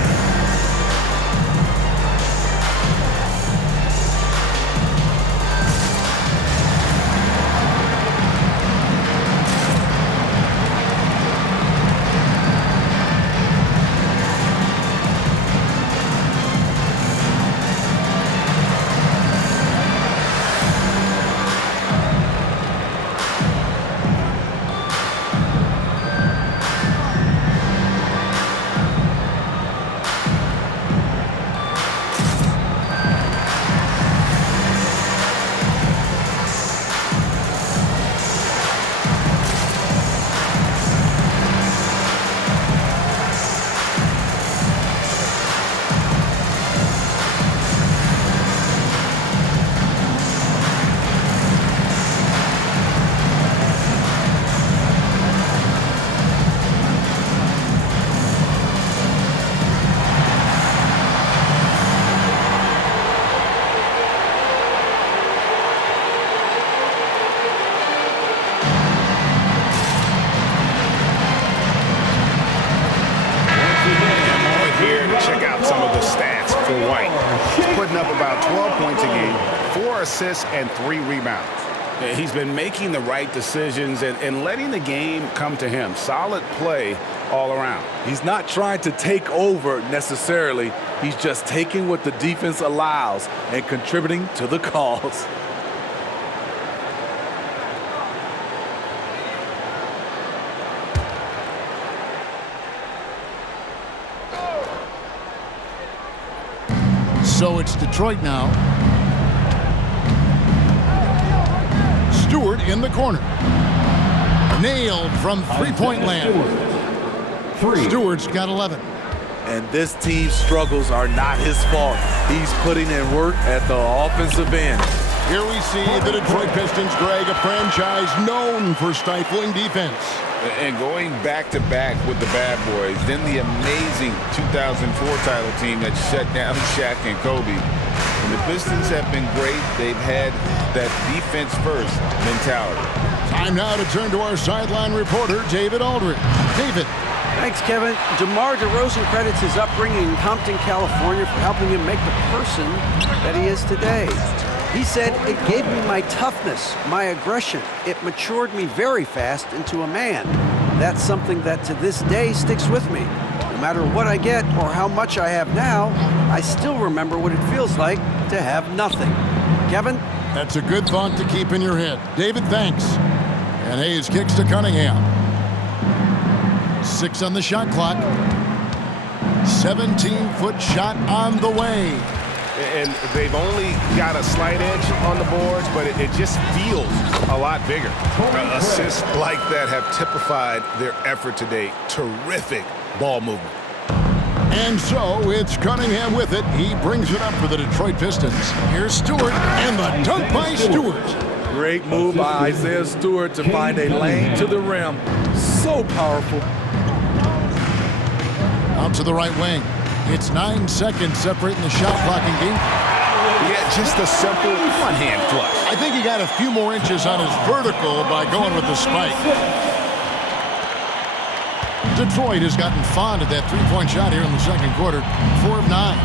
White. He's putting up about 12 points a game, 4 assists, and 3 rebounds. He's been making the right decisions and letting the game come to him. Solid play all around. He's not trying to take over necessarily. He's just taking what the defense allows and contributing to the cause. So it's Detroit now. Stewart in the corner. Nailed from three-point land. Stewart's got 11. And this team's struggles are not his fault. He's putting in work at the offensive end. Here we see the Detroit Pistons, Greg, a franchise known for stifling defense. And going back-to-back with the bad boys, then the amazing 2004 title team that shut down Shaq and Kobe. And the Pistons have been great. They've had that defense-first mentality. Time now to turn to our sideline reporter, David Aldridge. David. Thanks, Kevin. DeMar DeRozen credits his upbringing in Compton, California for helping him make the person that he is today. He said, "It gave me my toughness, my aggression. It matured me very fast into a man. That's something that to this day sticks with me. No matter what I get or how much I have now, I still remember what it feels like to have nothing." Kevin? That's a good thought to keep in your head. David, thanks. And Hayes kicks to Cunningham. 6 on the shot clock. 17-foot shot on the way. And they've only got a slight edge on the boards, but it just feels a lot bigger. Assists like that have typified their effort today. Terrific ball movement. And so it's Cunningham with it. He brings it up for the Detroit Pistons. Here's Stewart, and the dunk by Stewart. Great move by Isaiah Stewart to find a lane to the rim. So powerful. Out to the right wing. It's 9 seconds separating the shot clock and game. Yeah, just a simple one-hand flush. I think he got a few more inches on his vertical by going with the spike. Detroit has gotten fond of that three-point shot here in the second quarter. 4 of 9.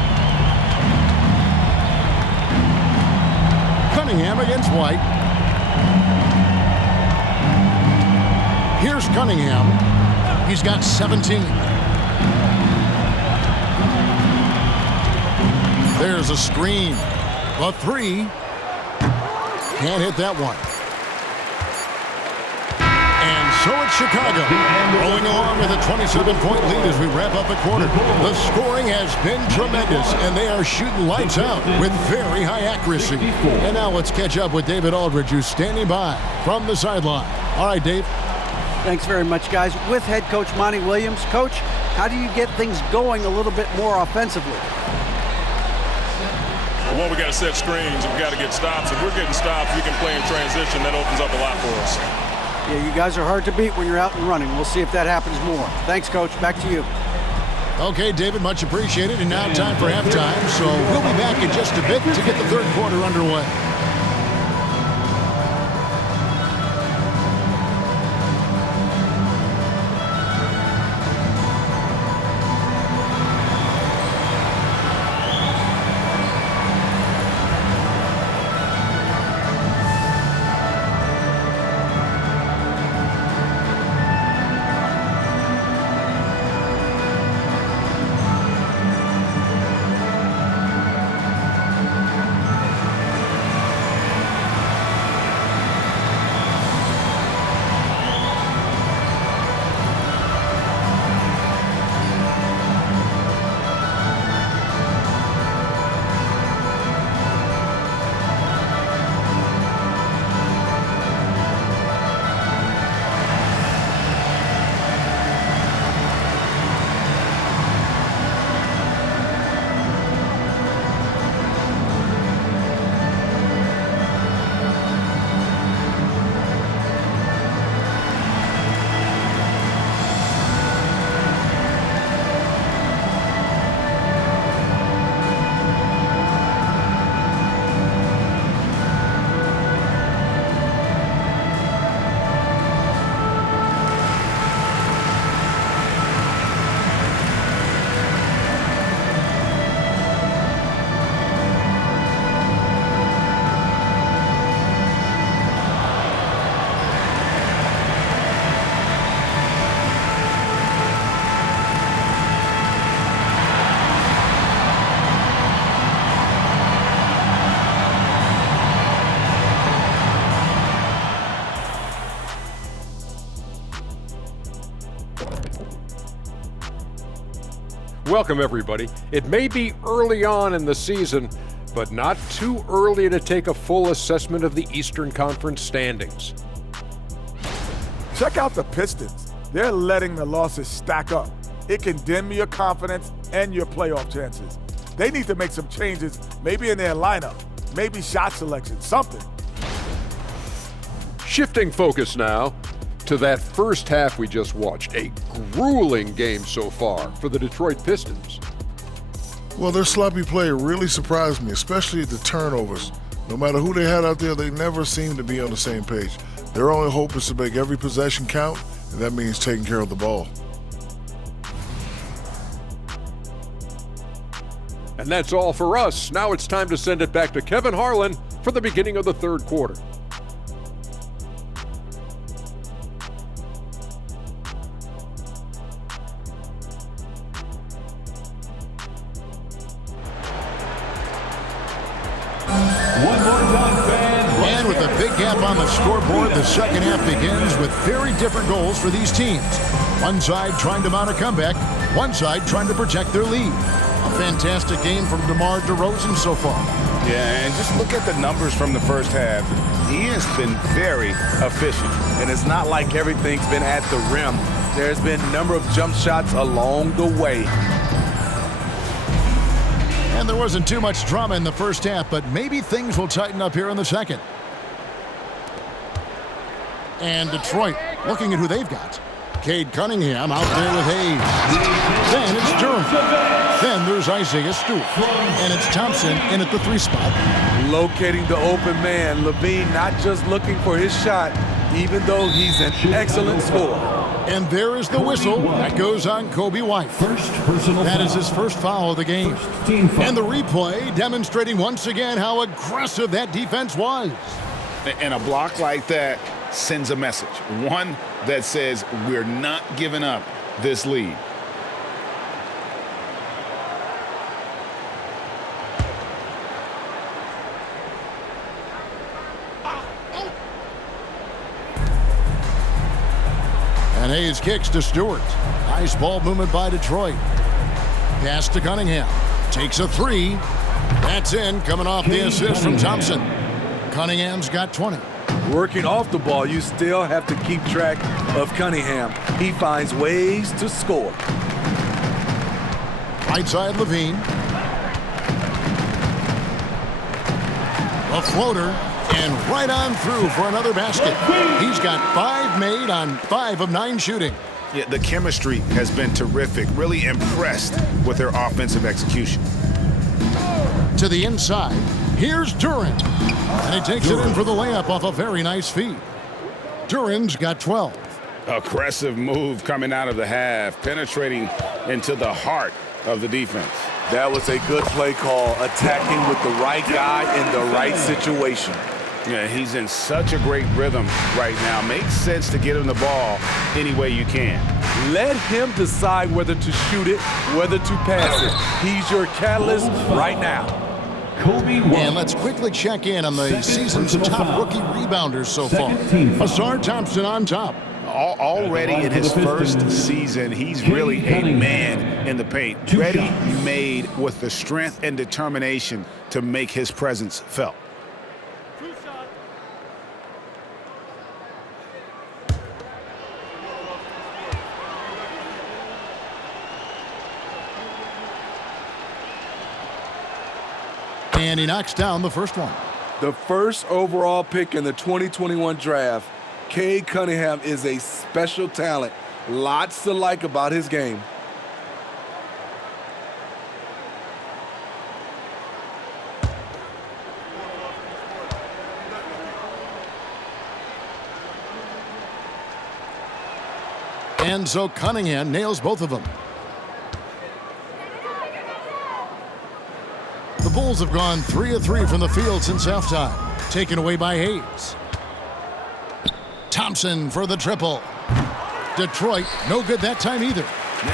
Cunningham against White. Here's Cunningham. He's got 17. There's a screen. A 3. Can't hit that one. And so it's Chicago, rolling along with a 27-point lead as we wrap up the quarter. The scoring has been tremendous, and they are shooting lights out with very high accuracy. And now let's catch up with David Aldridge, who's standing by from the sideline. All right, Dave. Thanks very much, guys. With head coach Monty Williams. Coach, how do you get things going a little bit more offensively? Well, we got to set screens and we got to get stops. If we're getting stops, we can play in transition. That opens up a lot for us. Yeah, you guys are hard to beat when you're out and running. We'll see if that happens more. Thanks, Coach. Back to you. Okay, David, much appreciated. And now time for halftime. So we'll be back in just a bit to get the third quarter underway. Welcome, everybody. It may be early on in the season, but not too early to take a full assessment of the Eastern Conference standings. Check out the Pistons. They're letting the losses stack up. It can dim your confidence and your playoff chances. They need to make some changes, maybe in their lineup, maybe shot selection, something. Shifting focus now to that first half we just watched. A grueling game so far for the Detroit Pistons. Well, their sloppy play really surprised me, especially the turnovers. No matter who they had out there, they never seemed to be on the same page. Their only hope is to make every possession count, and that means taking care of the ball. And that's all for us. Now it's time to send it back to Kevin Harlan for the beginning of the third quarter. And with a big gap on the scoreboard, the second half begins with very different goals for these teams. One side trying to mount a comeback, one side trying to protect their lead. A fantastic game from DeMar DeRozen so far. Yeah, and just look at the numbers from the first half. He has been very efficient. And it's not like everything's been at the rim. There's been a number of jump shots along the way. And there wasn't too much drama in the first half, but maybe things will tighten up here in the second. And Detroit looking at who they've got. Cade Cunningham out there with Hayes. Then it's Durham. Then there's Isaiah Stewart. And it's Thompson in at the 3 spot. Locating the open man. Levine not just looking for his shot, even though he's an excellent scorer. And there is the whistle that goes on Kobe White. That is his first foul of the game. And the replay demonstrating once again how aggressive that defense was. And a block like that sends a message. One that says we're not giving up this lead. And Hayes kicks to Stewart. Nice ball movement by Detroit. Pass to Cunningham. Takes a 3. That's in, coming off the assist from Thompson. Cunningham's got 20. Working off the ball, you still have to keep track of Cunningham. He finds ways to score. Right side Levine. A floater. And right on through for another basket. He's got 5 made on 5 of 9 shooting. Yeah, the chemistry has been terrific. Really impressed with their offensive execution. To the inside. Here's Durant. And he takes it in for the layup off a very nice feed. Durant's got 12. Aggressive move coming out of the half, penetrating into the heart of the defense. That was a good play call, attacking with the right guy in the right situation. Yeah, he's in such a great rhythm right now. Makes sense to get him the ball any way you can. Let him decide whether to shoot it, whether to pass it. He's your catalyst right now. And let's quickly check in on the season's top rookie rebounders so far. Ausar Thompson on top. Already in his first season, he's really a man in the paint. Ready-made with the strength and determination to make his presence felt. And he knocks down the first one. The first overall pick in the 2021 draft, Cade Cunningham is a special talent. Lots to like about his game. And so Cunningham nails both of them. The Bulls have gone 3 of 3 from the field since halftime. Taken away by Hayes. Thompson for the triple. Detroit, no good that time either.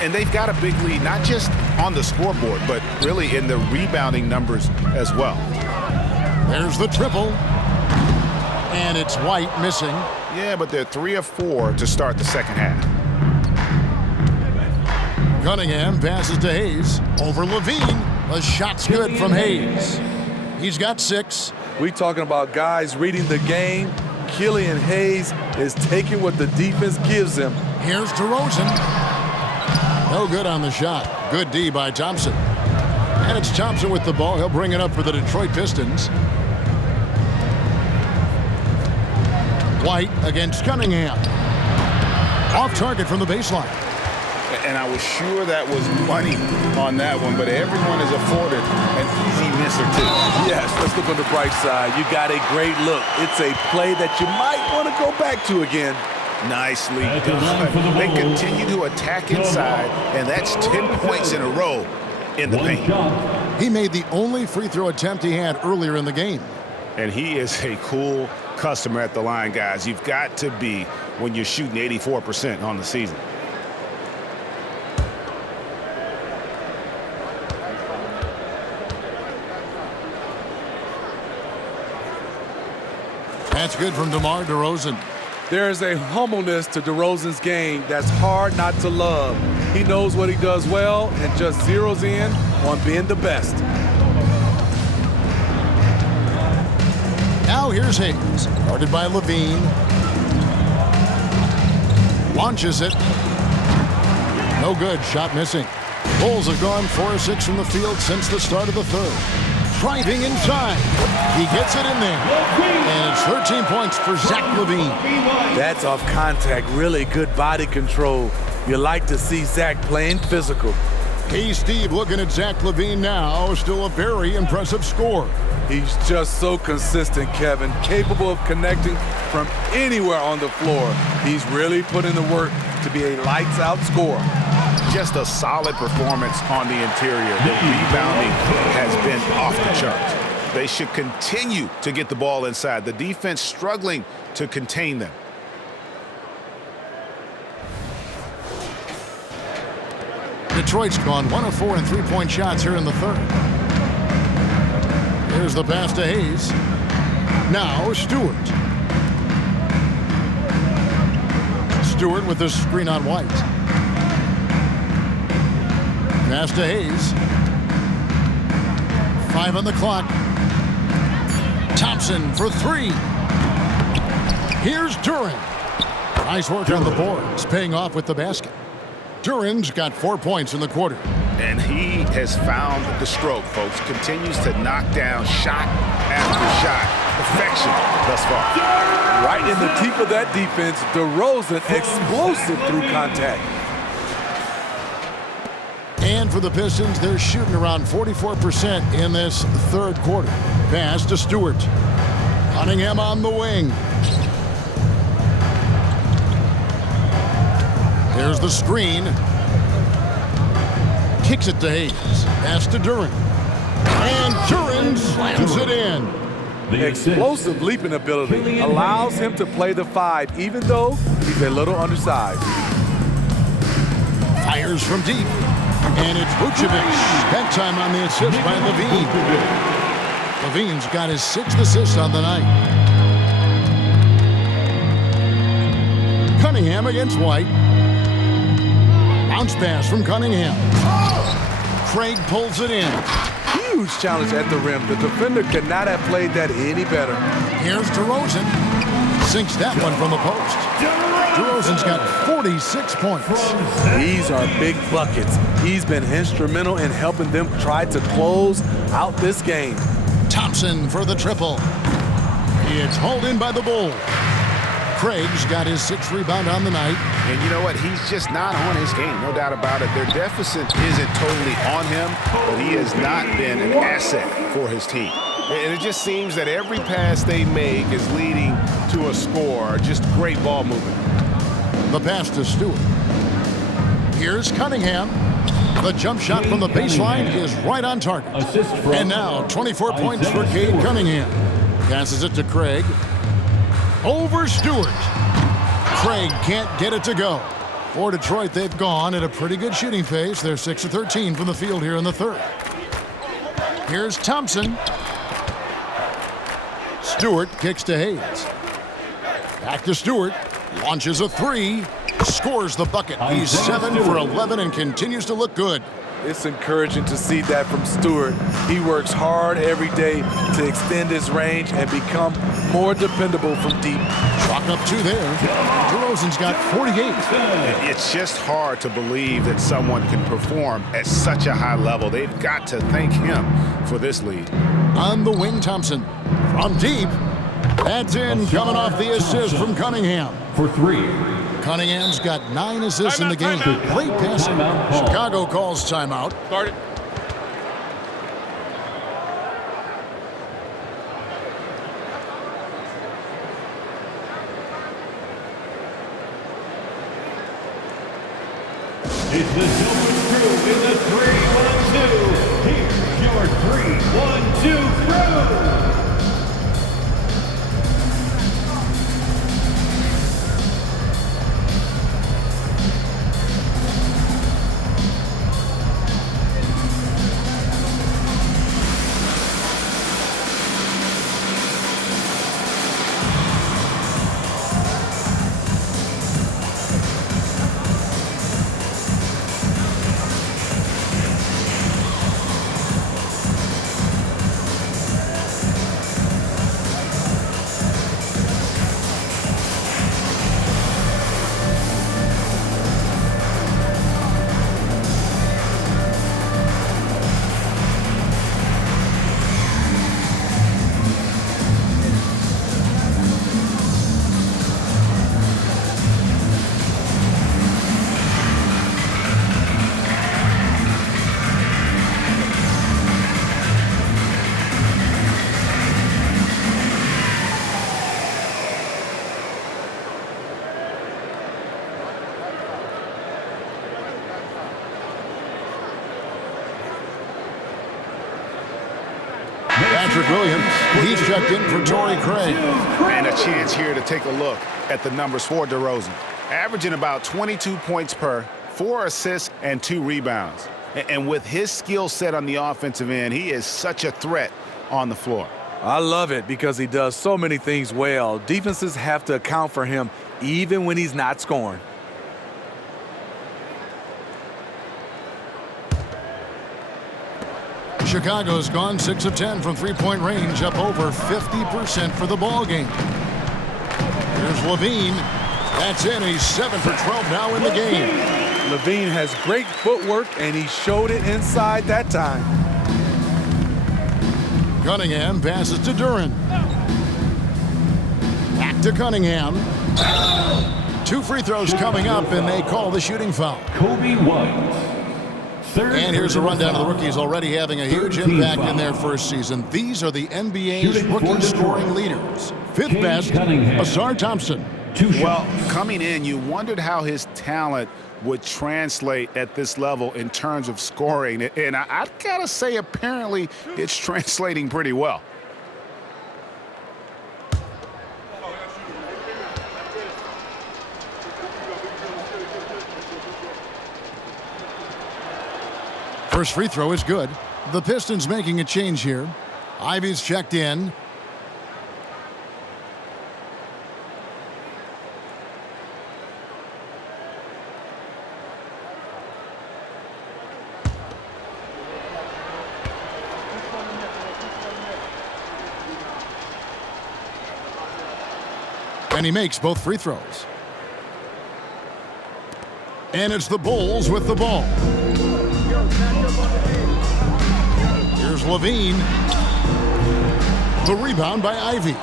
And they've got a big lead, not just on the scoreboard, but really in the rebounding numbers as well. There's the triple. And it's White missing. Yeah, but they're 3 of 4 to start the second half. Cunningham passes to Hayes. Over Levine. The shot's good from Hayes. He's got 6. We talking about guys reading the game. Killian Hayes is taking what the defense gives him. Here's DeRozen. No good on the shot. Good D by Thompson. And it's Thompson with the ball. He'll bring it up for the Detroit Pistons. White against Cunningham. Off target from the baseline. And I was sure that was money on that one, but everyone is afforded an easy miss or two. Yes, let's look on the bright side. You got a great look. It's a play that you might want to go back to again. Nicely done. They continue to attack inside, and that's 10 points in a row in the paint. He made the only free throw attempt he had earlier in the game. And he is a cool customer at the line, guys. You've got to be when you're shooting 84% on the season. That's good from DeMar DeRozen. There is a humbleness to DeRozen's game that's hard not to love. He knows what he does well and just zeroes in on being the best. Now here's Hayes. Guarded by Levine. Launches it. No good. Shot missing. Bulls have gone 4-6 from the field since the start of the third. Driving inside. He gets it in there. And it's 13 points for Zach LaVine. That's off contact. Really good body control. You like to see Zach playing physical. Hey, Steve, looking at Zach LaVine now. Still a very impressive score. He's just so consistent, Kevin. Capable of connecting from anywhere on the floor. He's really put in the work to be a lights-out scorer. Just a solid performance on the interior. The rebounding has been off the charts. They should continue to get the ball inside. The defense struggling to contain them. Detroit's gone 1 of 4 in three-point shots here in the third. Here's the pass to Hayes. Now Stewart. Stewart with the screen on White. Pass to Hayes. 5 on the clock. Thompson for 3. Here's Duren. Nice work on the boards, paying off with the basket. Duren's got 4 points in the quarter. And he has found the stroke, folks. Continues to knock down shot after shot. Perfection thus far. Right in the teeth of that defense, DeRozen explosive through contact. And for the Pistons, they're shooting around 44% in this third quarter. Pass to Stewart. Cunningham on the wing. There's the screen. Kicks it to Hayes. Pass to Duren. And Duren slams it in. Explosive leaping ability allows him to play the 5, even though he's a little undersized. Fires from deep. And it's Vucevic. That time on the assist by Levine. Levine's got his 6th assist on the night. Cunningham against White. Bounce pass from Cunningham. Craig pulls it in. Huge challenge at the rim. The defender could not have played that any better. Here's DeRozen. Sinks that one from the post. DeRozen's got 46 points. These are big buckets. He's been instrumental in helping them try to close out this game. Thompson for the triple. It's hauled in by the Bulls. Craig's got his 6th rebound on the night. And you know what? He's just not on his game, no doubt about it. Their deficit isn't totally on him, but he has not been an asset for his team. And it just seems that every pass they make is leading to a score. Just great ball movement. The pass to Stewart. Here's Cunningham. The jump shot from the baseline is right on target. And now 24 points for Cade Cunningham. Passes it to Craig. Over Stewart. Craig can't get it to go. For Detroit, they've gone at a pretty good shooting pace. They're 6 of 13 from the field here in the third. Here's Thompson. Stewart kicks to Hayes. Back to Stewart. Launches a 3. scores the bucket. He's 7 for 11 and continues to look good. It's encouraging to see that from Stewart. He works hard every day to extend his range and become more dependable from deep. Chalk up 2 there. DeRozen's got 48. It's just hard to believe that someone can perform at such a high level. They've got to thank him for this lead. On the wing, Thompson. From deep. That's in, coming off the assist from Cunningham. For 3. Cunningham's got 9 assists in the game. Great passing. Chicago calls timeout. Start it. It's the Silver Crew in the 3-1-2. Here's your 3-1-2 crew. Patrick Williams, he's checked in for Torrey Craig. And a chance here to take a look at the numbers for DeRozen. Averaging about 22 points per, 4 assists, and 2 rebounds. And with his skill set on the offensive end, he is such a threat on the floor. I love it because he does so many things well. Defenses have to account for him even when he's not scoring. Chicago's gone 6 of 10 from three-point range, up over 50% for the ball game. Here's Levine. That's in. He's 7 for 12 now in the game. Levine has great footwork, and he showed it inside that time. Cunningham passes to Duran. Back to Cunningham. 2 free throws coming up, and they call the shooting foul. Kobe White. And here's a rundown of the rookies already having a huge impact in their first season. These are the NBA's rookie scoring leaders. 5th best, Ausar Thompson. Well, coming in, you wondered how his talent would translate at this level in terms of scoring. And I've got to say, apparently, it's translating pretty well. First free throw is good. The Pistons making a change here. Ivy's checked in. And he makes both free throws. And it's the Bulls with the ball. Here's Levine. The rebound by Ivy.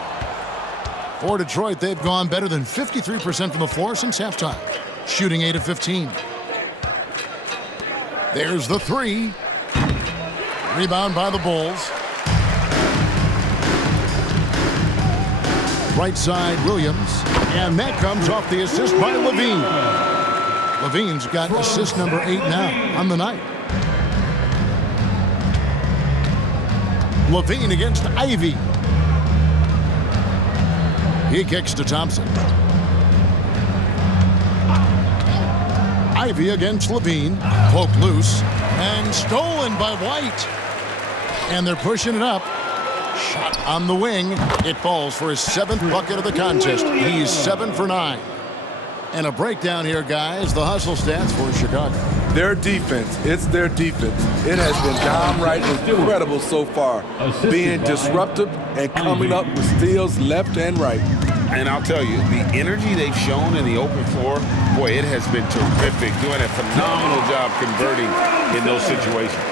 For Detroit, they've gone better than 53% from the floor since halftime, shooting 8 of 15. There's the 3. Rebound by the Bulls. Right side, Williams. And that comes off the assist by Levine. Levine's got assist number 8 now on the night. Levine against Ivy. He kicks to Thompson. Ivy against Levine. Poked loose. And stolen by White. And they're pushing it up. Shot on the wing. It falls for his 7th bucket of the contest. He's 7 for 9. And a breakdown here, guys. The hustle stats for Chicago. Their defense, it's their defense. It has been downright incredible so far, being disruptive and coming up with steals left and right. And I'll tell you, the energy they've shown in the open floor, boy, it has been terrific, doing a phenomenal job converting in those situations.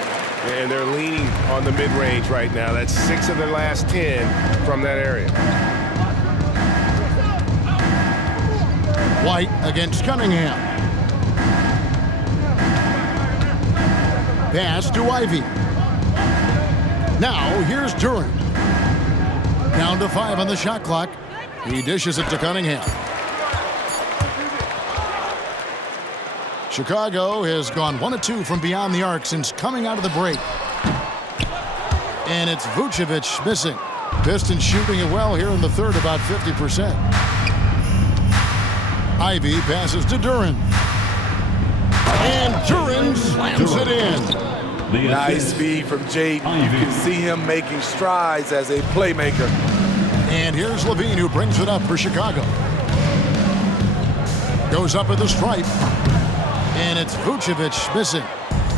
And they're leaning on the mid-range right now. That's 6 of their last 10 from that area. White against Cunningham. Pass to Ivy. Now here's Duren. Down to 5 on the shot clock. He dishes it to Cunningham. Chicago has gone 1 of 2 from beyond the arc since coming out of the break. And it's Vucevic missing. Pistons shooting it well here in the third, about 50%. Ivy passes to Duren. And Duren slams it in. Nice speed from Jaden. You can see him making strides as a playmaker. And here's Levine, who brings it up for Chicago. Goes up at the stripe. And it's Vucevic missing.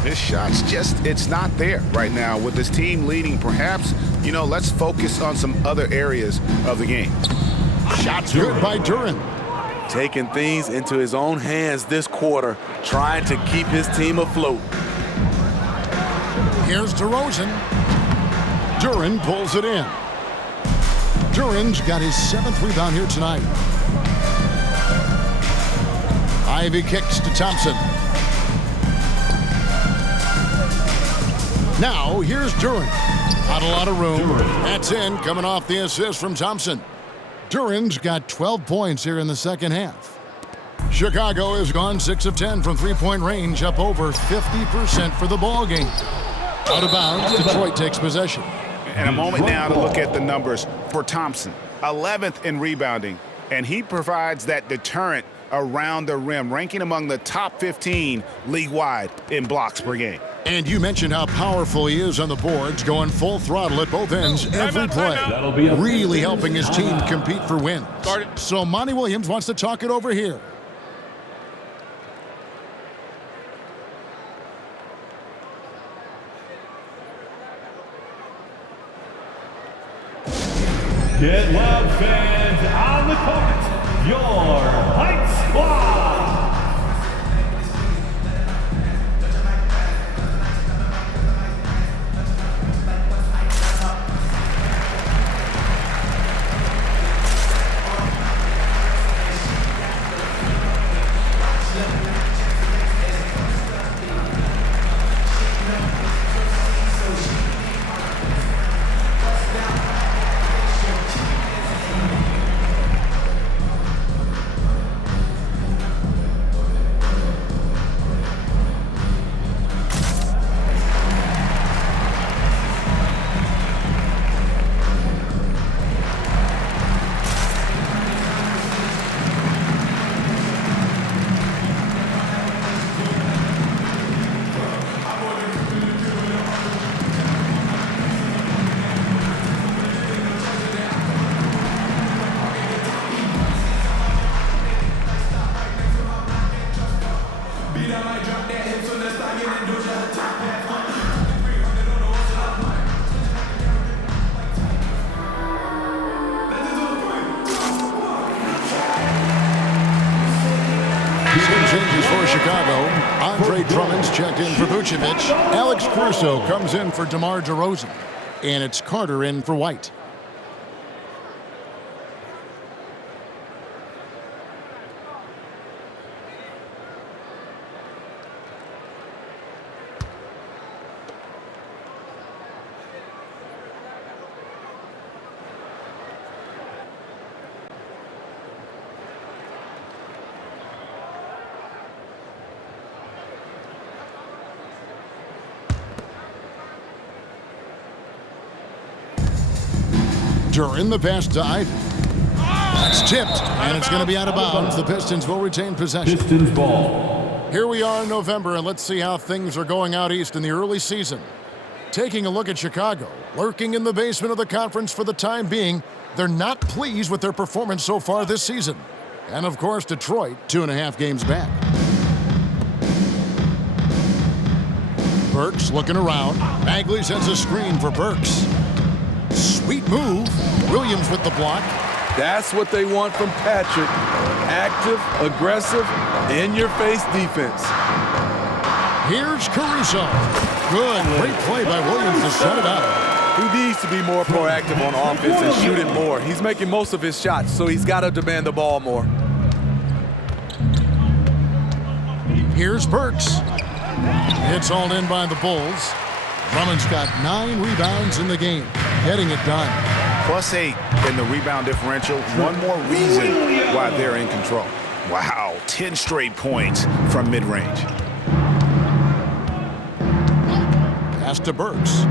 This shot's just, it's not there right now. With this team leading, perhaps, you know, let's focus on some other areas of the game. Shots good by Duren. Taking things into his own hands this quarter, trying to keep his team afloat. Here's DeRozen. Duren pulls it in. Duren's got his 7th rebound here tonight. Ivy kicks to Thompson. Now here's Duren. Not a lot of room. That's in, coming off the assist from Thompson. Duren's got 12 points here in the second half. Chicago has gone 6 of 10 from three-point range, up over 50% for the ball game. Out of bounds, Detroit takes possession. And a moment now to look at the numbers for Thompson. 11th in rebounding, and he provides that deterrent around the rim, ranking among the top 15 league-wide in blocks per game. And you mentioned how powerful he is on the boards, going full throttle at both ends every play. Really helping his team compete for wins. So Monty Williams wants to talk it over here. Get loud, fans, on the court, your Heights Squad. Changes for Chicago. Andre Drummond's checked in for Vucevic. Alex Caruso comes in for DeMar DeRozen. And it's Carter in for White. Duren, the pass to Ivy. That's tipped, and it's going to be out of bounds. The Pistons will retain possession. Pistons ball. Here we are in November, and let's see how things are going out east in the early season. Taking a look at Chicago, lurking in the basement of the conference for the time being, they're not pleased with their performance so far this season. And, of course, Detroit 2.5 games back. Burks looking around. Bagley sends a screen for Burks. Sweet move. Williams with the block. That's what they want from Patrick. Active, aggressive, in-your-face defense. Here's Caruso. Good. Great play by Williams to set it up. He needs to be more proactive on offense and shoot it more. He's making most of his shots, so he's got to demand the ball more. Here's Burks. It's all in by the Bulls. Drummond's got 9 rebounds in the game, getting it done. +8 in the rebound differential. One more reason why they're in control. Wow, 10 straight points from mid-range. Pass to Burks.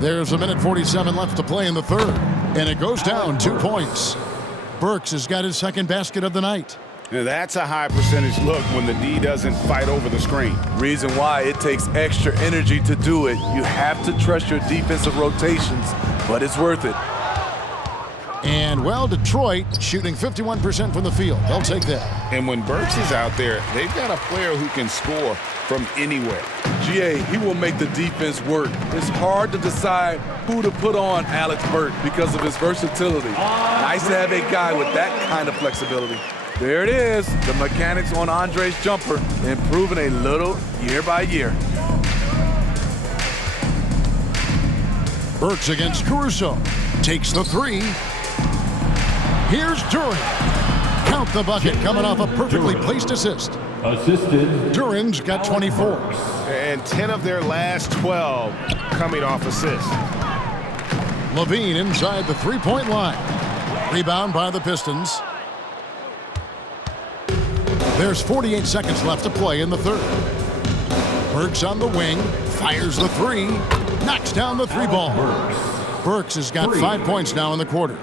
There's 1:47 left to play in the third, and it goes down 2 points. Burks has got his second basket of the night. Now that's a high percentage look when the D doesn't fight over the screen. Reason why it takes extra energy to do it. You have to trust your defensive rotations, but it's worth it. And, well, Detroit shooting 51% from the field. They'll take that. And when Burks is out there, they've got a player who can score from anywhere. GA, he will make the defense work. It's hard to decide who to put on Alex Burks because of his versatility. Nice to have a guy with that kind of flexibility. There it is, the mechanics on Andre's jumper, improving a little year by year. Burks against Caruso. Takes the 3. Here's Duran. Count the bucket, coming off a perfectly placed assist. Assisted. Duran's got 24. And 10 of their last 12 coming off assists. Levine inside the three-point line. Rebound by the Pistons. There's 48 seconds left to play in the third. Burks on the wing, fires the 3, knocks down the 3 ball. Burks has got 5 points now in the quarter.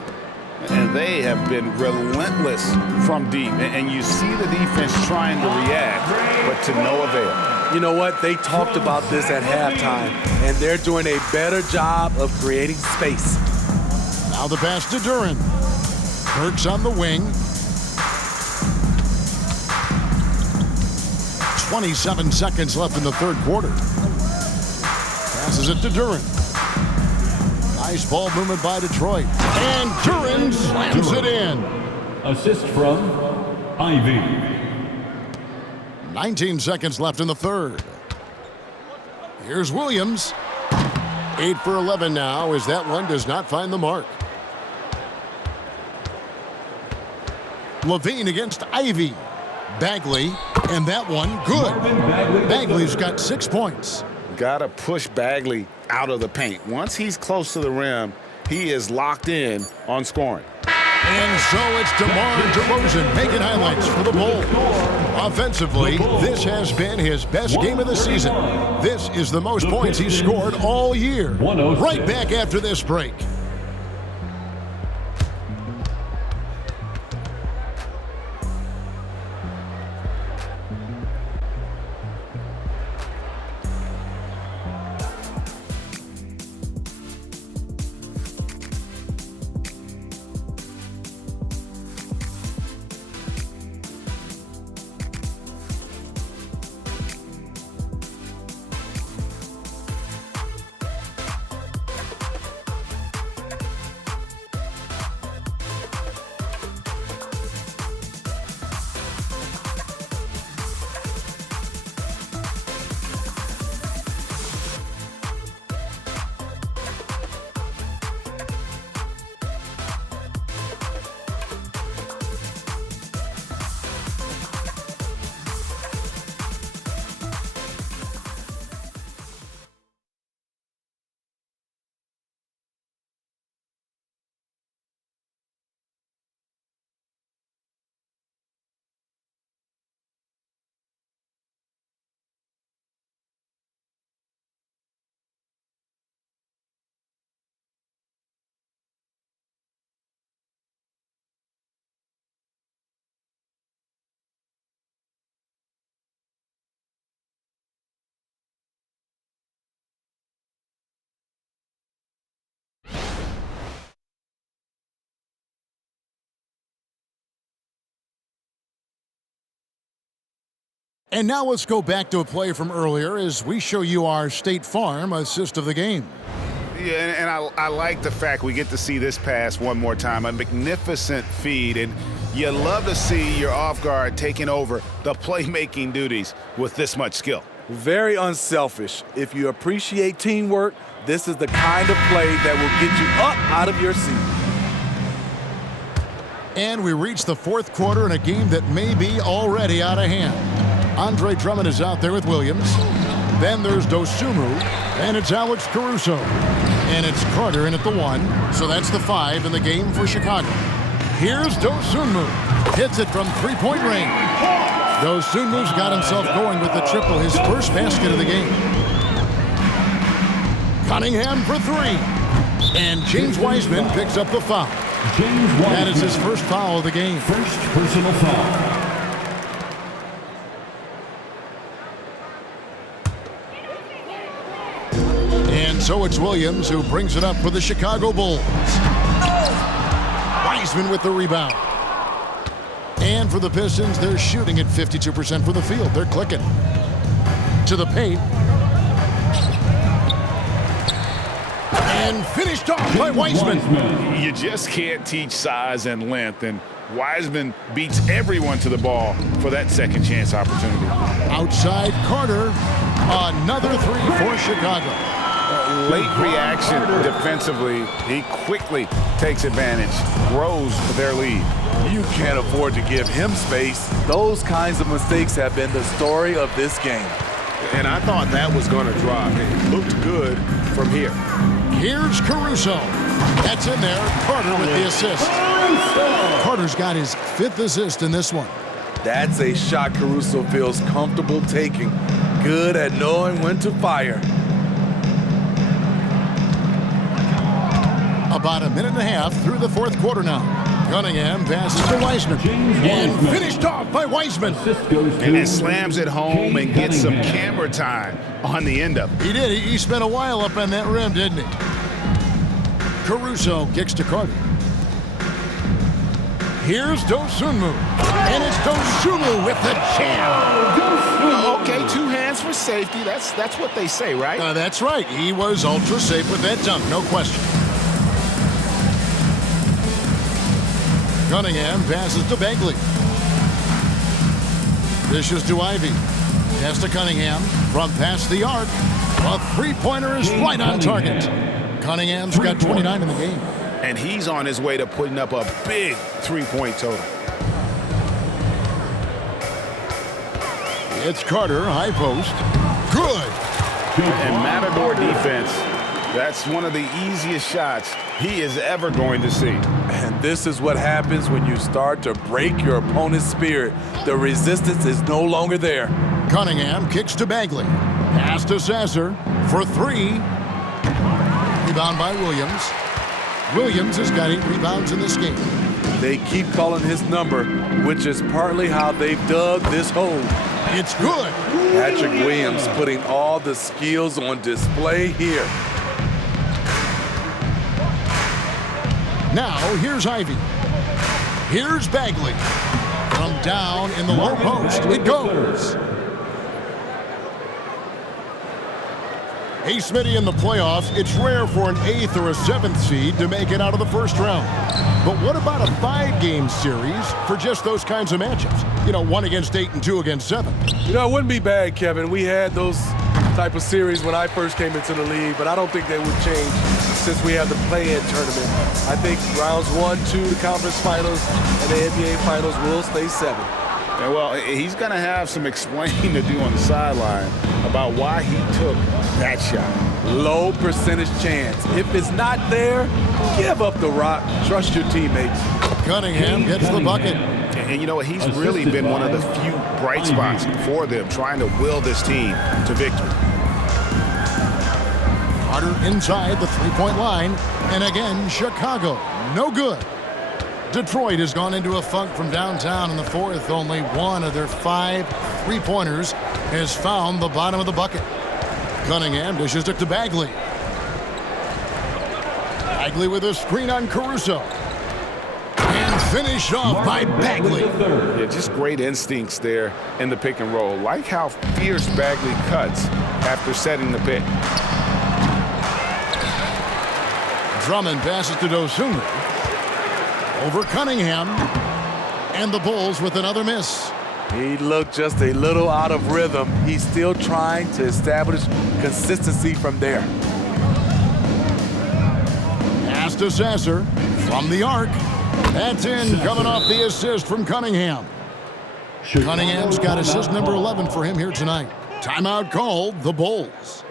And they have been relentless from deep. And you see the defense trying to react, but to no avail. You know what? They talked about this at halftime, and they're doing a better job of creating space. Now the pass to Duran. Burks on the wing. 27 seconds left in the third quarter. Passes it to Duran. Nice ball movement by Detroit. And Duran slams it in. Assist from Ivy. 19 seconds left in the third. Here's Williams. 8 for 11 now as that one does not find the mark. Levine against Ivy. Bagley, and that one good. Bagley's got 6 points. Gotta push Bagley out of the paint. Once he's close to the rim, he is locked in on scoring. And so it's DeMar and DeRozen making highlights for the Bulls. Offensively, this has been his best game of the season. This is the most points he's scored all year. Right back after this break. And now let's go back to a play from earlier as we show you our State Farm assist of the game. Yeah, and I like the fact we get to see this pass one more time. A magnificent feed, and you love to see your off guard taking over the playmaking duties with this much skill. Very unselfish. If you appreciate teamwork, this is the kind of play that will get you up out of your seat. And we reach the fourth quarter in a game that may be already out of hand. Andre Drummond is out there with Williams. Then there's Dosunmu, and it's Alex Caruso. And it's Carter in at the 1, so that's the 5 in the game for Chicago. Here's Dosunmu. Hits it from three-point range. Dosunmu's got himself going with the triple, his first basket of the game. Cunningham for 3. And James Wiseman picks up the foul. That is his first foul of the game. First personal foul. And so it's Williams who brings it up for the Chicago Bulls. Wiseman with the rebound. And for the Pistons, they're shooting at 52% from the field. They're clicking. To the paint. And finished off by Wiseman. You just can't teach size and length, and Wiseman beats everyone to the ball for that second chance opportunity. Outside Carter. Another 3 for Chicago. Late reaction defensively. He quickly takes advantage, grows their lead. You can't afford to give him space. Those kinds of mistakes have been the story of this game. And I thought that was going to drop. It looked good from here. Here's Caruso. That's in there. Carter with the assist. Carter's got his 5th assist in this one. That's a shot Caruso feels comfortable taking. Good at knowing when to fire. About a minute and a half through the fourth quarter now. Cunningham passes to Wiseman. And finished off by Wiseman. And then slams it home and gets some camera time on the end of it. He did. He spent a while up on that rim, didn't he? Caruso kicks to Carter. Here's Dosunmu. And it's Dosunmu with the jam. Okay, 2 hands for safety. That's what they say, right? That's right. He was ultra safe with that dunk, no question. Cunningham passes to Bagley. Dishes to Ivy. Pass to Cunningham from past the arc. A three-pointer is right on target. Cunningham's got 29 in the game. And he's on his way to putting up a big 3-point total. It's Carter, high post. Good. And Matador defense, that's one of the easiest shots he is ever going to see. And this is what happens when you start to break your opponent's spirit. The resistance is no longer there. Cunningham kicks to Bagley. Pass to Sasser for 3. Rebound by Williams. Williams has got 8 rebounds in this game. They keep calling his number, which is partly how they've dug this hole. It's good. Patrick Williams putting all the skills on display here. Now, here's Ivy. Here's Bagley. From down in the low post, it goes. Hey, Smitty, in the playoffs, it's rare for an 8th or a 7th seed to make it out of the first round. But what about a 5-game series for just those kinds of matchups? You know, 1 against 8 and 2 against 7. You know, it wouldn't be bad, Kevin. We had those type of series when I first came into the league, but I don't think they would change since we have the play-in tournament. I think rounds 1, 2, the conference finals, and the NBA finals will stay 7. Yeah, well, he's going to have some explaining to do on the sideline about why he took that shot. Low percentage chance. If it's not there, give up the rock. Trust your teammates. Cunningham gets the bucket. And you know what? He's really been one of the few bright spots for them, trying to will this team to victory. Carter inside the three-point line. And again, Chicago, no good. Detroit has gone into a funk from downtown in the fourth. Only 1 of their 5 three-pointers has found the bottom of the bucket. Cunningham dishes it to Bagley. Bagley with a screen on Caruso. And Finished off by Bagley. Yeah, just great instincts there in the pick and roll. Like how fierce Bagley cuts after setting the pick. Drummond passes to DeRozen. Over Cunningham. And the Bulls with another miss. He looked just a little out of rhythm. He's still trying to establish consistency from there. Pass to Sasser from the arc. That's in, coming off the assist from Cunningham. Cunningham's got assist number 11 for him here tonight. Timeout called, the Bulls.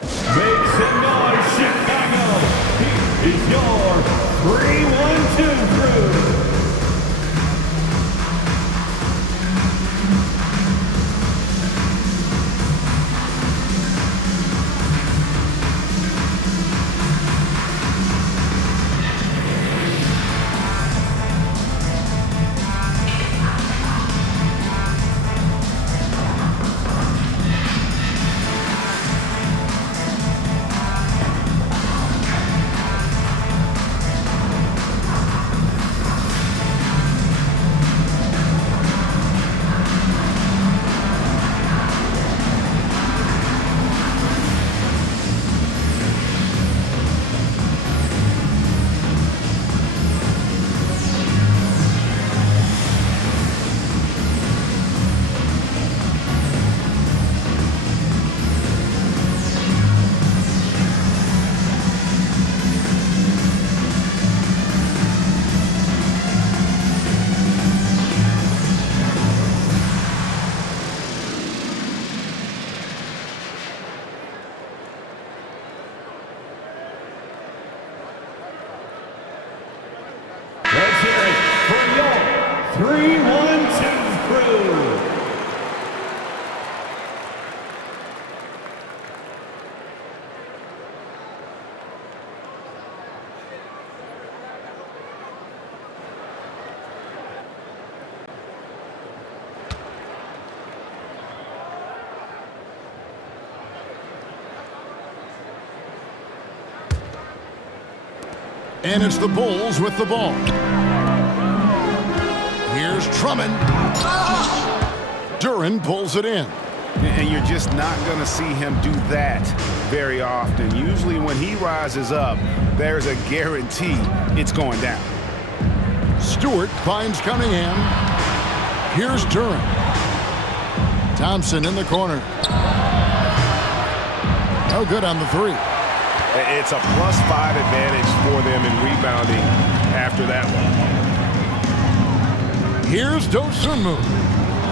Make some noise, Chicago. He's your 3-1-2 crew. Let's hear it for your 3-1-2 crew. And it's the Bulls with the ball. Here's Drummond. Duran pulls it in. And you're just not going to see him do that very often. Usually when he rises up, there's a guarantee it's going down. Stewart finds Cunningham. Here's Duran. Thompson in the corner. No good on the three. It's a +5 advantage for them in rebounding after that one. Here's DeRozen.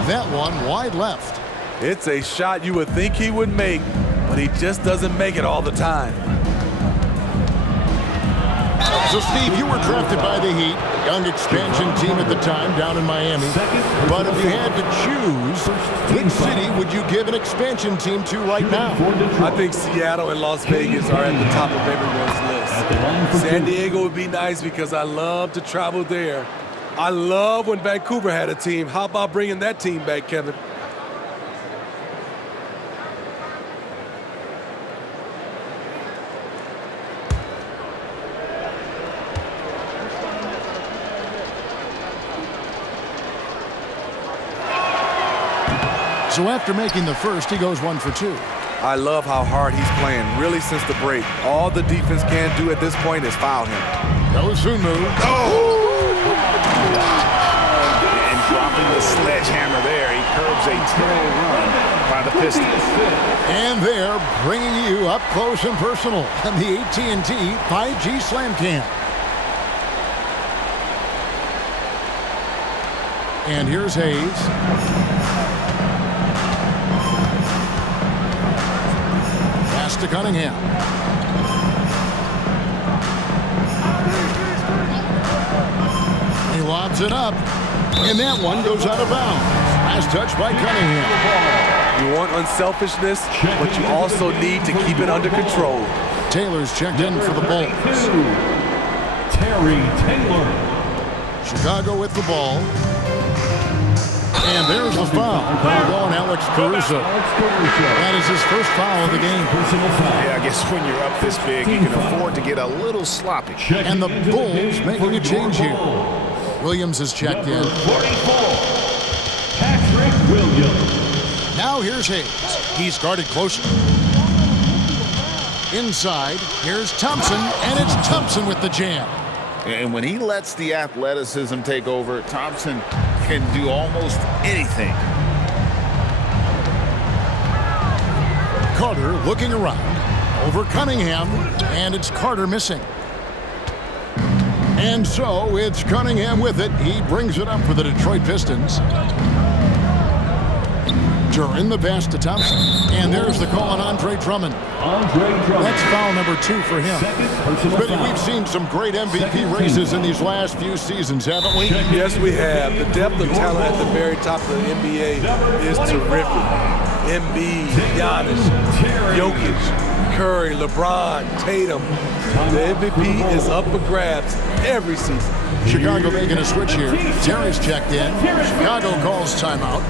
That one wide left. It's a shot you would think he would make, but he just doesn't make it all the time. So, Steve, you were drafted by the Heat, young expansion team at the time down in Miami. But if you had to choose, which city would you give an expansion team to right now? I think Seattle and Las Vegas are at the top of everyone's list. San Diego would be nice because I love to travel there. I love when Vancouver had a team. How about bringing that team back, Kevin? So after making the first, he goes 1 for 2. I love how hard he's playing, really since the break. All the defense can do at this point is foul him. DeRozen. And dropping the sledgehammer there, he curbs a 10-0 run by the Pistons. And they're bringing you up close and personal on the AT&T 5G Slam Cam. And here's Hayes. To Cunningham. He lobs it up, and that one goes out of bounds. Last touch by Cunningham. You want unselfishness, but you also need to keep it under control. Taylor's checked in for the Bulls. Terry Taylor. Chicago with the ball. And there's the foul. Now going Alex Caruso. That is his first foul of the game. Yeah, I guess when you're up this big, you can afford to get a little sloppy. And the Bulls making a change here. Williams has checked in. 44, Patrick Williams. Now here's Hayes. He's guarded closer. Inside, here's Thompson, and it's Thompson with the jam. And when he lets the athleticism take over, Thompson can do almost anything. Carter looking around. Over Cunningham, and it's Carter missing. And so it's Cunningham with it. He brings it up for the Detroit Pistons. During the pass to Thompson. And there's the call on Andre Drummond. That's foul number 2 for him. But we've seen some great MVP races in these last few seasons, haven't we? Yes, we have. The depth of talent at the very top of the NBA is terrific. Embiid, Giannis, Jokic, Curry, LeBron, Tatum. The MVP is up for grabs every season. Chicago making a switch here. Terry's checked in. Chicago calls timeout.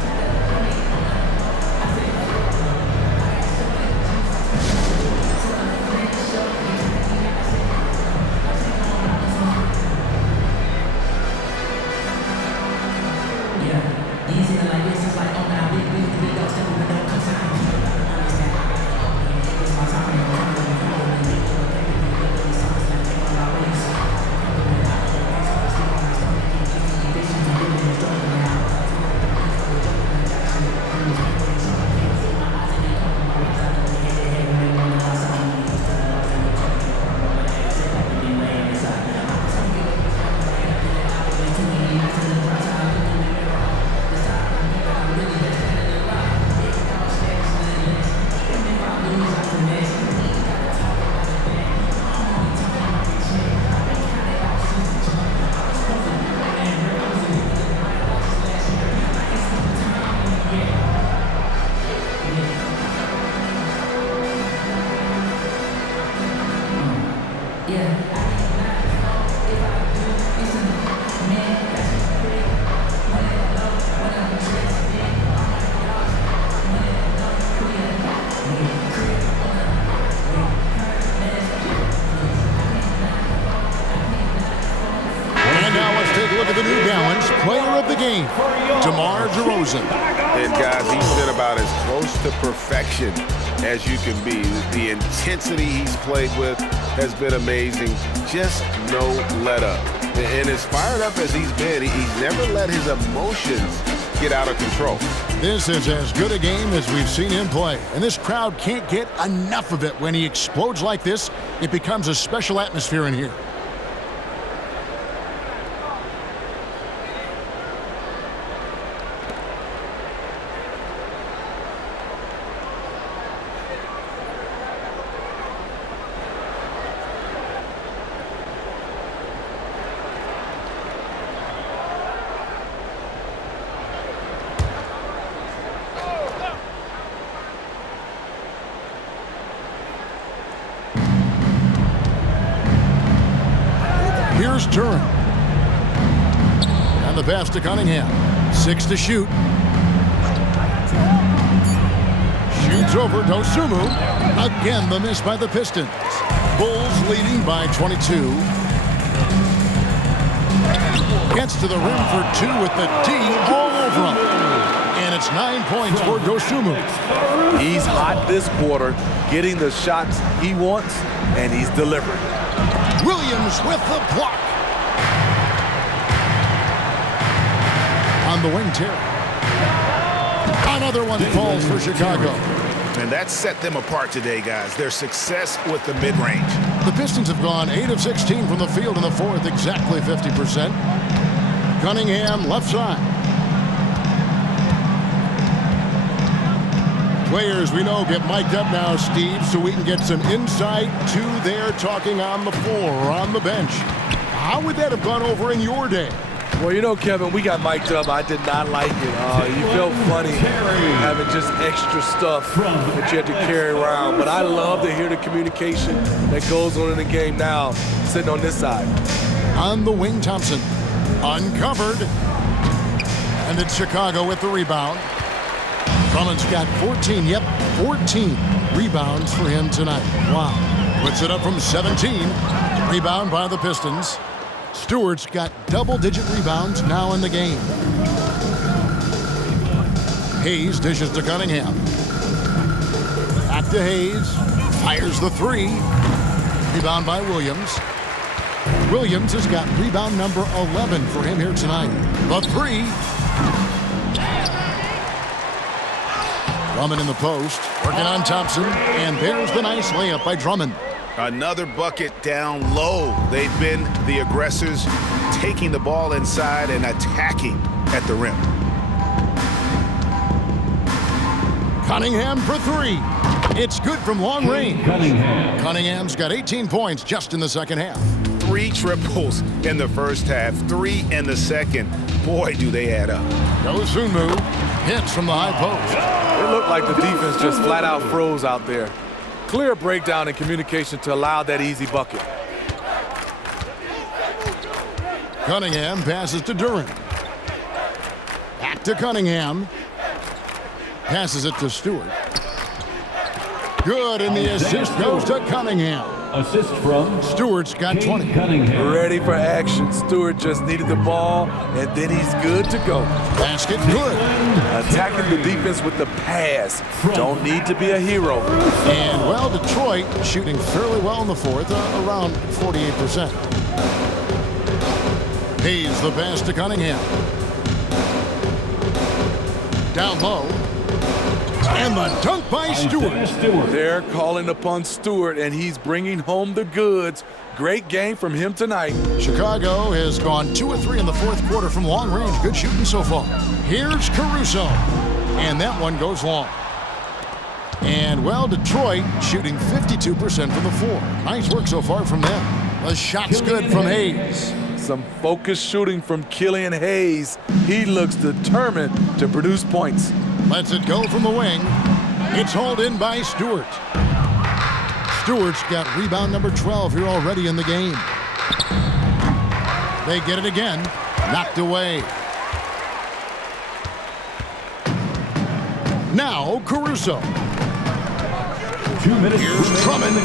DeMar DeRozen. And guys, he's been about as close to perfection as you can be. The intensity he's played with has been amazing. Just no let up. And as fired up as he's been, he's never let his emotions get out of control. This is as good a game as we've seen him play. And this crowd can't get enough of it. When he explodes like this, it becomes a special atmosphere in here. Here's Turin. And the pass to Cunningham. 6 to shoot. Shoots over Dosumu. Again, the miss by the Pistons. Bulls leading by 22. Gets to the rim for 2 with the D all over him. And it's 9 points for Dosumu. He's hot this quarter, getting the shots he wants, and he's delivering. Williams with the block. On the wing, Terry. Another one falls for Chicago. And that set them apart today, guys. Their success with the mid-range. The Pistons have gone 8 of 16 from the field in the fourth, exactly 50%. Cunningham left side. Players we know get mic'd up now, Steve, so we can get some insight to their talking on the floor or on the bench. How would that have gone over in your day? Well, you know, Kevin, we got mic'd up. I did not like it. You felt funny having just extra stuff that you had to carry around. But I love to hear the communication that goes on in the game now, sitting on this side. On the wing, Thompson. Uncovered. And it's Chicago with the rebound. Drummond's got 14 rebounds for him tonight. Wow. Puts it up from 17. Rebound by the Pistons. Stewart's got double-digit rebounds now in the game. Hayes dishes to Cunningham. Back to Hayes. Fires the three. Rebound by Williams. Williams has got rebound number 11 for him here tonight. The three. Drummond in the post. Working on Thompson. And there's the nice layup by Drummond. Another bucket down low. They've been the aggressors, taking the ball inside and attacking at the rim. Cunningham for three. It's good from long range. Cunningham's got 18 points just in the second half. 3 triples in the first half, 3 in the second. Boy, do they add up. DeRozen hits from the high post. It looked like the defense just flat out froze out there. Clear breakdown in communication to allow that easy bucket. Cunningham passes to Duran. Back to Cunningham. Passes it to Stewart. Good, and the assist goes to Cunningham. Assist from Stewart's got 20. Ready for action. Stewart just needed the ball, and then he's good to go. Basket good. Attacking the defense with the pass. Don't need to be a hero. And, well, Detroit shooting fairly well in the fourth, around 48%. Hayes the pass to Cunningham. Down low. And the dunk by Stewart. They're calling upon Stewart, and he's bringing home the goods. Great game from him tonight. Chicago has gone 2 of 3 in the fourth quarter from long range. Good shooting so far. Here's Caruso. And that one goes long. And, well, Detroit shooting 52% from the floor. Nice work so far from them. The shot's good from Hayes. Some focused shooting from Killian Hayes. He looks determined to produce points. Lets it go from the wing. It's hauled in by Stewart. Stewart's got rebound number 12 here already in the game. They get it again. Knocked away. Now Caruso. 2 minutes. Here's Drummond.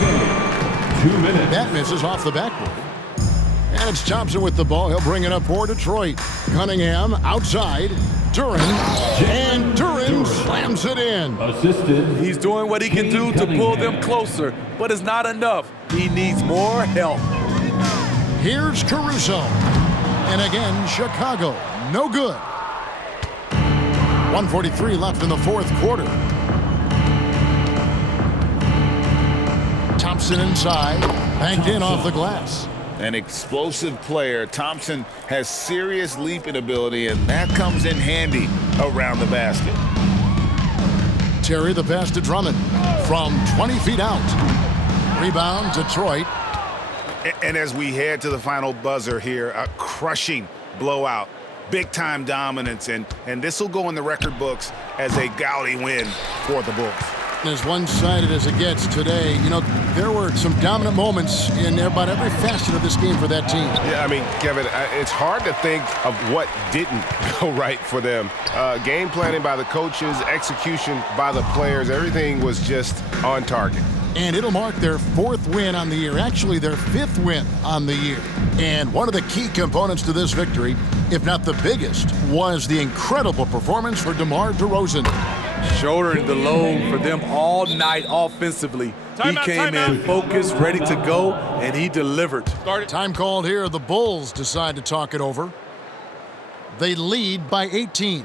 2 minutes. That misses off the backboard. And it's Thompson with the ball. He'll bring it up for Detroit. Cunningham outside. Duran. And Duran slams it in. Assisted. He's doing what he can do to pull them closer, but it's not enough. He needs more help. Here's Caruso. And again, Chicago. No good. 1:43 left in the fourth quarter. Thompson inside. Banked in off the glass. An explosive player. Thompson has serious leaping ability, and that comes in handy around the basket. Terry the pass to Drummond from 20 feet out. Rebound, Detroit. And as we head to the final buzzer here, a crushing blowout. Big-time dominance, and this will go in the record books as a gaudy win for the Bulls. As one-sided as it gets today, you know, there were some dominant moments in about every facet of this game for that team. Yeah, I mean, Kevin, it's hard to think of what didn't go right for them. Game planning by the coaches, execution by the players, everything was just on target. And it'll mark their 4th win on the year, actually their 5th win on the year. And one of the key components to this victory, if not the biggest, was the incredible performance for DeMar DeRozen. Shouldering the load for them all night offensively. He came in focused, ready to go, and he delivered. Time called here. The Bulls decide to talk it over. They lead by 18.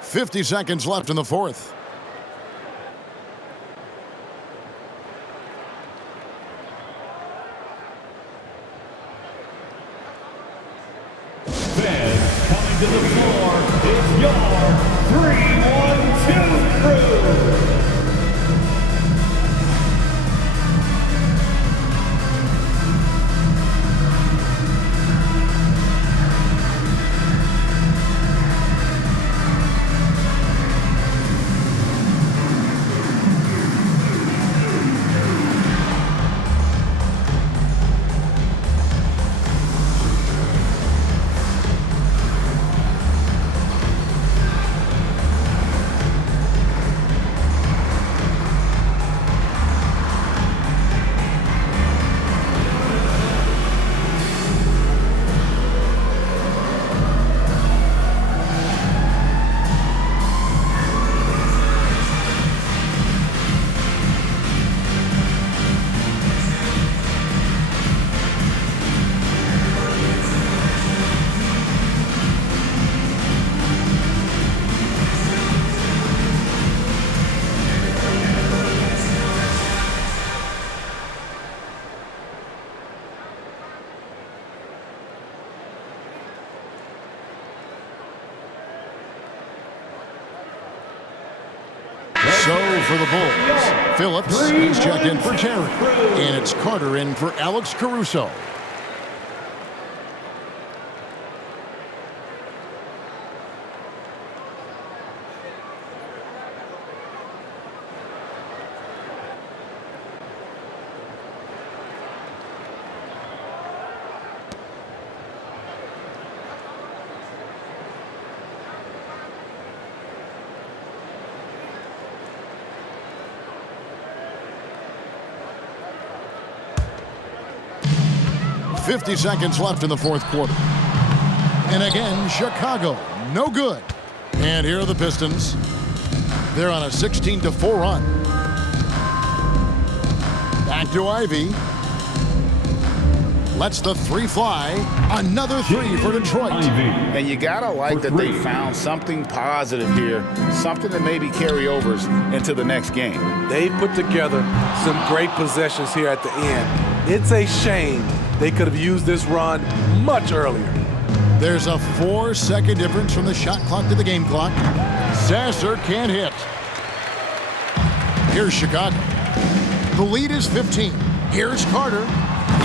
50 seconds left in the fourth. Fans coming to the floor. It's your 3-1-2 crew. for the Bulls. Phillips is checked in for Terry. And it's Carter in for Alex Caruso. .50 seconds left in the fourth quarter. And again, Chicago, no good. And here are the Pistons. They're on a 16-4 run. Back to Ivy. Lets the three fly. Another three for Detroit. And you gotta like that they found something positive here, something that maybe carry overs into the next game. They put together some great possessions here at the end. It's a shame they could have used this run much earlier. There's a 4-second difference from the shot clock to the game clock. Sasser can't hit. Here's Chicago. The lead is 15. Here's Carter.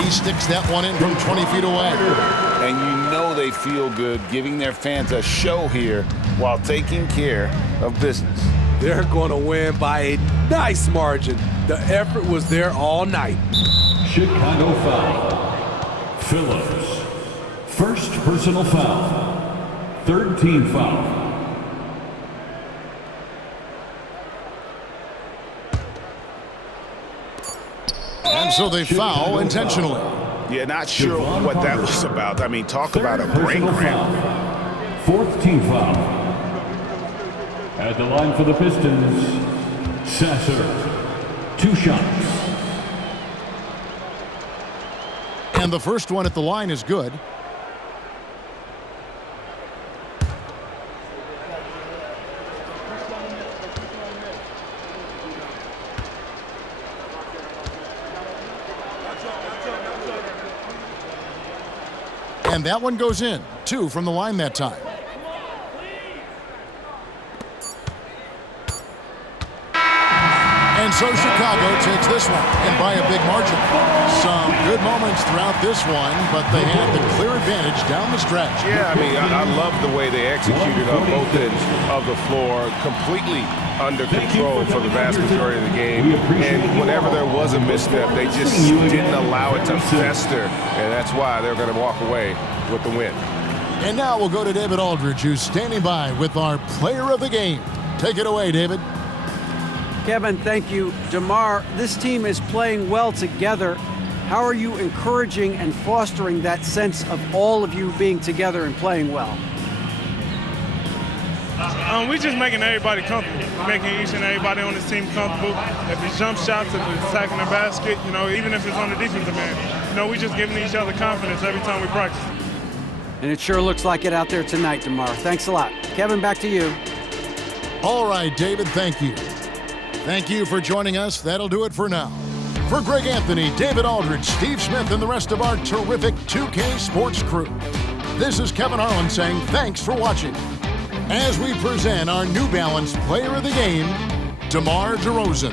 He sticks that one in from 20 feet away. And you know they feel good giving their fans a show here while taking care of business. They're going to win by a nice margin. The effort was there all night. Chicago foul. Phillips. First personal foul. Third team foul. And so they foul intentionally. Yeah, not sure what that was about. I mean, talk about a brain cramp. Fourth team foul. At the line for the Pistons, Sasser. 2 shots. And the first one at the line is good. And that one goes in. 2 from the line that time. And so Chicago takes this one, and by a big margin. Some good moments throughout this one, but they had the clear advantage down the stretch. Yeah, I mean, I love the way they executed on both ends of the floor, completely under control for the vast majority of the game. And whenever there was a misstep, they just didn't allow it to fester, and that's why they're going to walk away with the win. And now we'll go to David Aldridge, who's standing by with our player of the game. Take it away, David. Kevin, thank you. DeMar, this team is playing well together. How are you encouraging and fostering that sense of all of you being together and playing well? We're just making everybody comfortable, making each and everybody on this team comfortable. If it's jump shots, if it's attacking the basket, even if it's on the defensive end, we're just giving each other confidence every time we practice. And it sure looks like it out there tonight, DeMar. Thanks a lot. Kevin, back to you. All right, David, thank you. Thank you for joining us. That'll do it for now. For Greg Anthony, David Aldridge, Steve Smith, and the rest of our terrific 2K Sports crew, this is Kevin Harlan saying thanks for watching. As we present our New Balance Player of the Game, DeMar DeRozen.